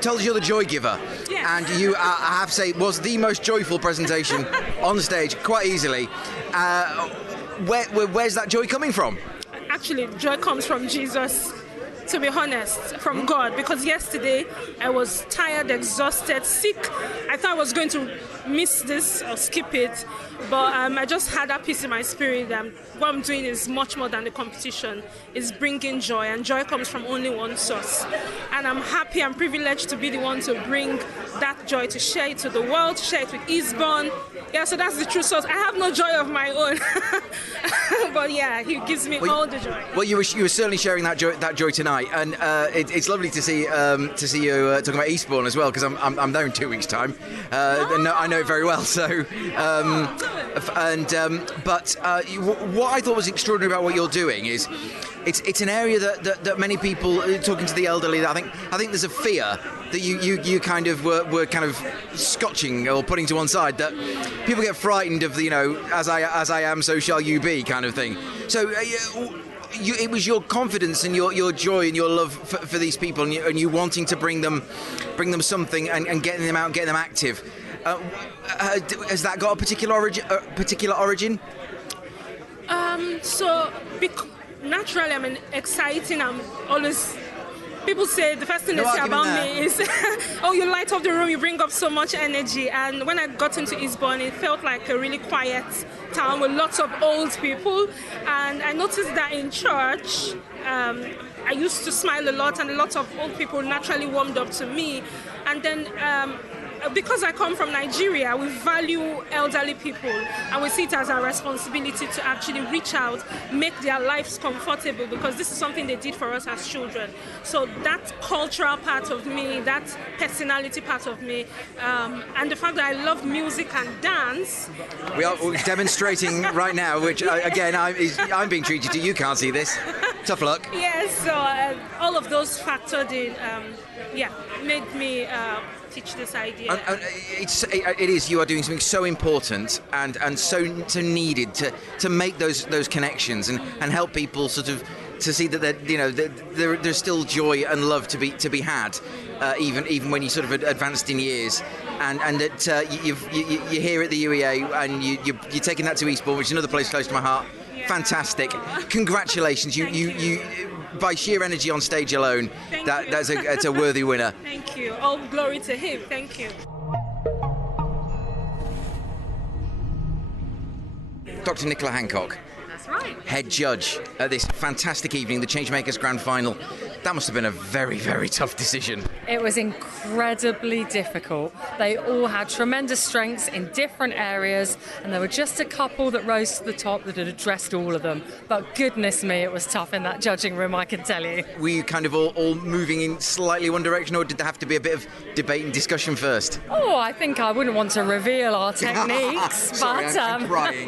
told us you're the Joy Giver, and you, I have to say, was the most joyful presentation on the stage, quite easily. Where's that joy coming from? Actually, joy comes from Jesus, to be honest, from God, because yesterday I was tired, exhausted, sick. I thought I was going to miss this or skip it, but I just had that peace in my spirit that what I'm doing is much more than the competition. It's bringing joy, and joy comes from only one source. And I'm happy and privileged to be the one to bring that joy, to share it to the world, to share it with Eastbourne. Yeah, so that's the true source. I have no joy of my own, but yeah, he gives me all the joy. Well, you were certainly sharing that joy tonight, and it's lovely to see you talking about Eastbourne as well, because I'm there in 2 weeks' time. I know it very well. So, but what I thought was extraordinary about what you're doing is it's an area that many people, talking to the elderly, I think there's a fear that you kind of were kind of scotching or putting to one side, that people get frightened of the, as I am, so shall you be kind of thing. So it was your confidence and your joy and your love for these people, and you wanting to bring them something and getting them out, getting them active. Has that got a particular origin? Naturally, I'm exciting. I'm always... People say, the first thing they say about me is, oh, you light up the room, you bring up so much energy. And when I got into Eastbourne, it felt like a really quiet town with lots of old people. And I noticed that in church, I used to smile a lot, and a lot of old people naturally warmed up to me. And then because I come from Nigeria, we value elderly people, and we see it as our responsibility to actually reach out, make their lives comfortable, because this is something they did for us as children. So that cultural part of me, that personality part of me, and the fact that I love music and dance. We are demonstrating right now, which again, I'm being treated to. You can't see this. Tough luck. Yes, so all of those factored in, made me teach this idea. It is. You are doing something so important and so needed to make those connections and help people sort of to see that there's still joy and love to be had, even when you sort of advanced in years, and that you're here at the UEA and you're taking that to Eastbourne, which is another place close to my heart. Yeah. Fantastic! Congratulations! You by sheer energy on stage alone, that's a worthy winner. Thank you. All glory to him. Thank you. Dr. Nicola Hancock. That's right. Head judge at this fantastic evening, the Changemakers Grand Final. That must have been a very, very tough decision. It was incredibly difficult. They all had tremendous strengths in different areas, and there were just a couple that rose to the top that had addressed all of them. But goodness me, it was tough in that judging room, I can tell you. Were you kind of all moving in slightly one direction, or did there have to be a bit of debate and discussion first? Oh, I think I wouldn't want to reveal our techniques. Sorry, but I'm crying.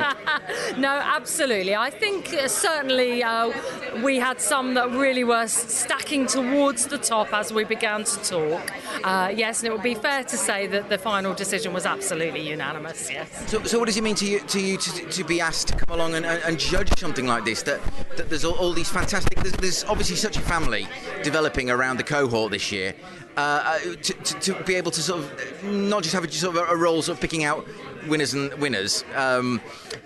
No, absolutely. I think certainly we had some that really were stacking towards the top as we began to talk. Yes, and it would be fair to say that the final decision was absolutely unanimous, yes. So what does it mean to you to be asked to come along and judge something like this? That there's all these fantastic... There's obviously such a family developing around the cohort this year. To be able to sort of not just have sort of a role sort of picking out winners,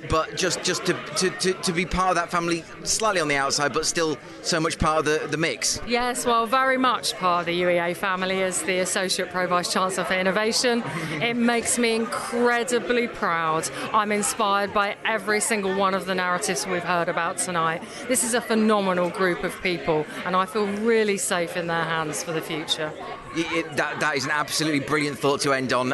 but just to be part of that family, slightly on the outside, but still so much part of the mix. Yes, well, very much part of the UEA family as the Associate Pro Vice Chancellor for Innovation. It makes me incredibly proud. I'm inspired by every single one of the narratives we've heard about tonight. This is a phenomenal group of people, and I feel really safe in their hands for the future. That is an absolutely brilliant thought to end on.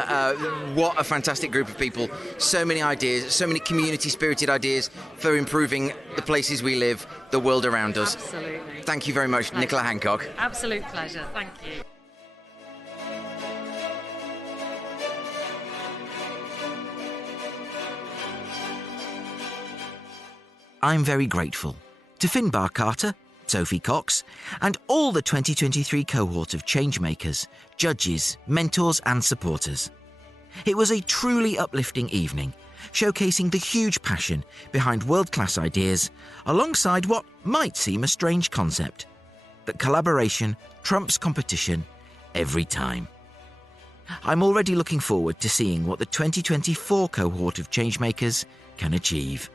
What a fantastic group of people. So many ideas, so many community-spirited ideas for improving the places we live, the world around us. Absolutely. Thank you very much, Nicola Hancock. Absolute pleasure. Thank you. I'm very grateful to Finbar Carter, Sophie Cox, and all the 2023 cohort of changemakers, judges, mentors and supporters. It was a truly uplifting evening, showcasing the huge passion behind world-class ideas, alongside what might seem a strange concept, that collaboration trumps competition every time. I'm already looking forward to seeing what the 2024 cohort of changemakers can achieve.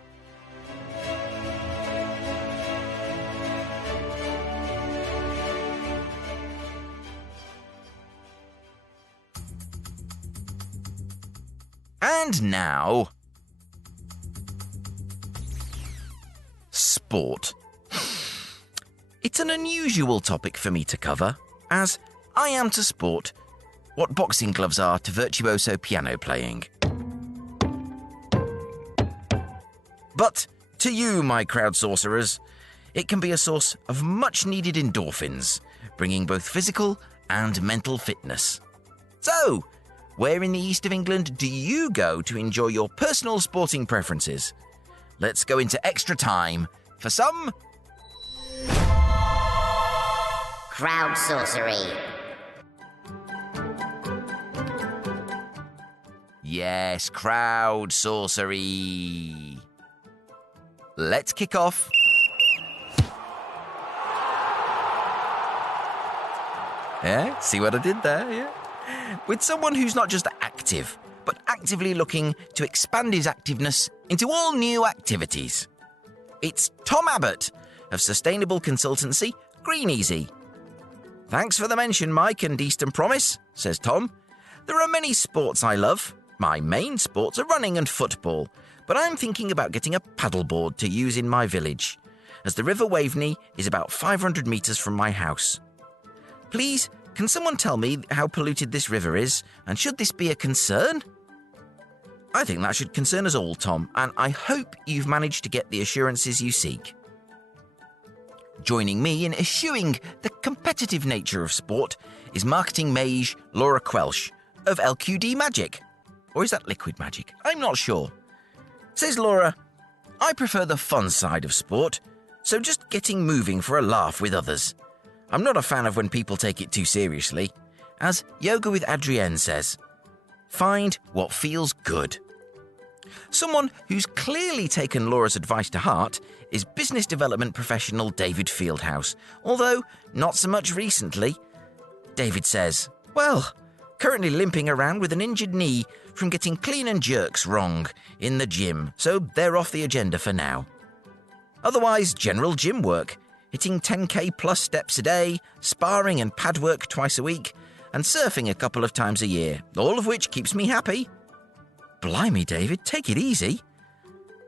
And now, sport. It's an unusual topic for me to cover, as I am to sport what boxing gloves are to virtuoso piano playing. But to you, my crowd sorcerers, it can be a source of much-needed endorphins, bringing both physical and mental fitness. So, where in the east of England do you go to enjoy your personal sporting preferences? Let's go into extra time for some... CROWDSOURCERY. Yes, crowd sorcery. Let's kick off. Yeah, see what I did there, yeah? With someone who's not just active, but actively looking to expand his activeness into all new activities. It's Tom Abbott of sustainable consultancy Green Easy. Thanks for the mention, Mike and Eastern Promise, says Tom. There are many sports I love. My main sports are running and football, but I'm thinking about getting a paddleboard to use in my village, as the River Waveney is about 500 metres from my house. Please, can someone tell me how polluted this river is, and should this be a concern? I think that should concern us all, Tom, and I hope you've managed to get the assurances you seek. Joining me in eschewing the competitive nature of sport is marketing mage Laura Quelch of LQD Magic. Or is that Liquid Magic? I'm not sure. Says Laura, I prefer the fun side of sport, so just getting moving for a laugh with others. I'm not a fan of when people take it too seriously. As Yoga with Adrienne says, find what feels good. Someone who's clearly taken Laura's advice to heart is business development professional David Fieldhouse, although not so much recently. David says, well, currently limping around with an injured knee from getting clean and jerks wrong in the gym, so they're off the agenda for now. Otherwise, general gym work, hitting 10k plus steps a day, sparring and pad work twice a week, and surfing a couple of times a year, all of which keeps me happy. Blimey, David, take it easy.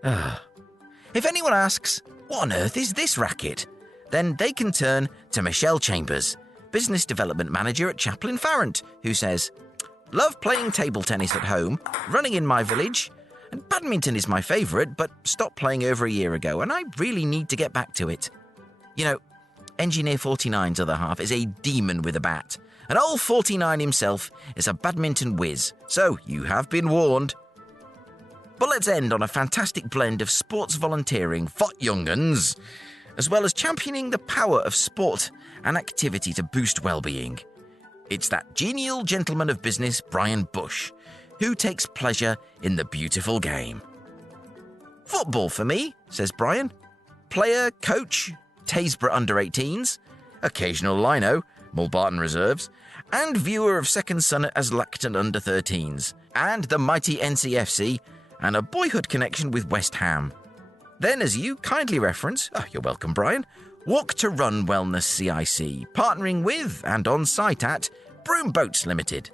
If anyone asks, what on earth is this racket? then they can turn to Michelle Chambers, Business Development Manager at Chaplin Farrant, who says, "Love playing table tennis at home, running in my village, and badminton is my favourite, but stopped playing over a year ago, and I really need to get back to it." You know, Engineer 49's other half is a demon with a bat, and old 49 himself is a badminton whiz, so you have been warned. But let's end on a fantastic blend of sports volunteering for young'uns, as well as championing the power of sport and activity to boost well-being. It's that genial gentleman of business, Brian Bush, who takes pleasure in the beautiful game. "Football for me," says Brian. "Player, coach, Taysborough under-18s, occasional lino, Mulbarton Reserves, and viewer of Second Son as Lacton under-13s, and the mighty NCFC, and a boyhood connection with West Ham." Then, as you kindly reference, you're welcome, Brian, Walk to Run Wellness CIC, partnering with and on site at Broom Boats Limited.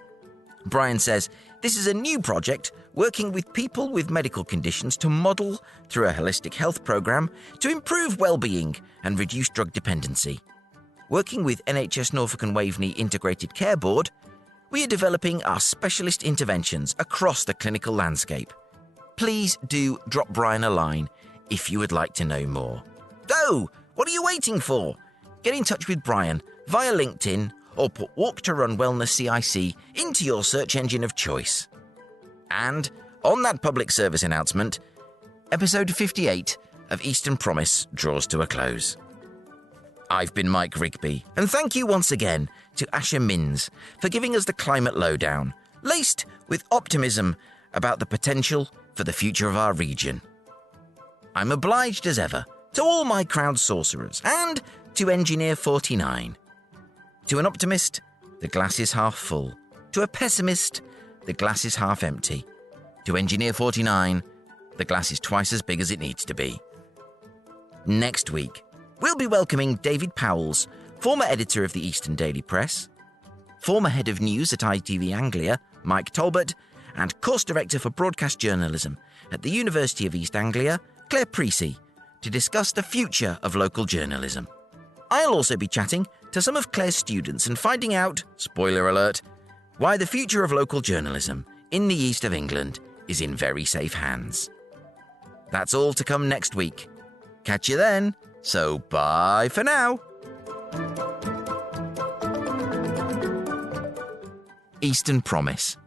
Brian says this is a new project working with people with medical conditions to model, through a holistic health programme, to improve well-being and reduce drug dependency. Working with NHS Norfolk and Waveney Integrated Care Board, we are developing our specialist interventions across the clinical landscape. Please do drop Brian a line if you would like to know more. So, what are you waiting for? Get in touch with Brian via LinkedIn or put Walk to Run Wellness CIC into your search engine of choice. And on that public service announcement, episode 58 of Eastern Promise draws to a close. I've been Mike Rigby, and thank you once again to Asher Minns for giving us the climate lowdown, laced with optimism about the potential for the future of our region. I'm obliged as ever to all my crowd sorcerers and to Engineer 49. To an optimist, the glass is half full. To a pessimist, the glass is half empty. To Engineer 49, the glass is twice as big as it needs to be. Next week, we'll be welcoming David Powells, former editor of the Eastern Daily Press, former head of news at ITV Anglia, Mike Talbot, and course director for broadcast journalism at the University of East Anglia, Claire Precy, to discuss the future of local journalism. I'll also be chatting to some of Claire's students and finding out, spoiler alert, why the future of local journalism in the east of England is in very safe hands. That's all to come next week. Catch you then, so bye for now. Eastern Promise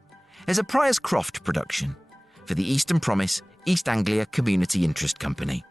is a Priors Croft production for the Eastern Promise East Anglia Community Interest Company.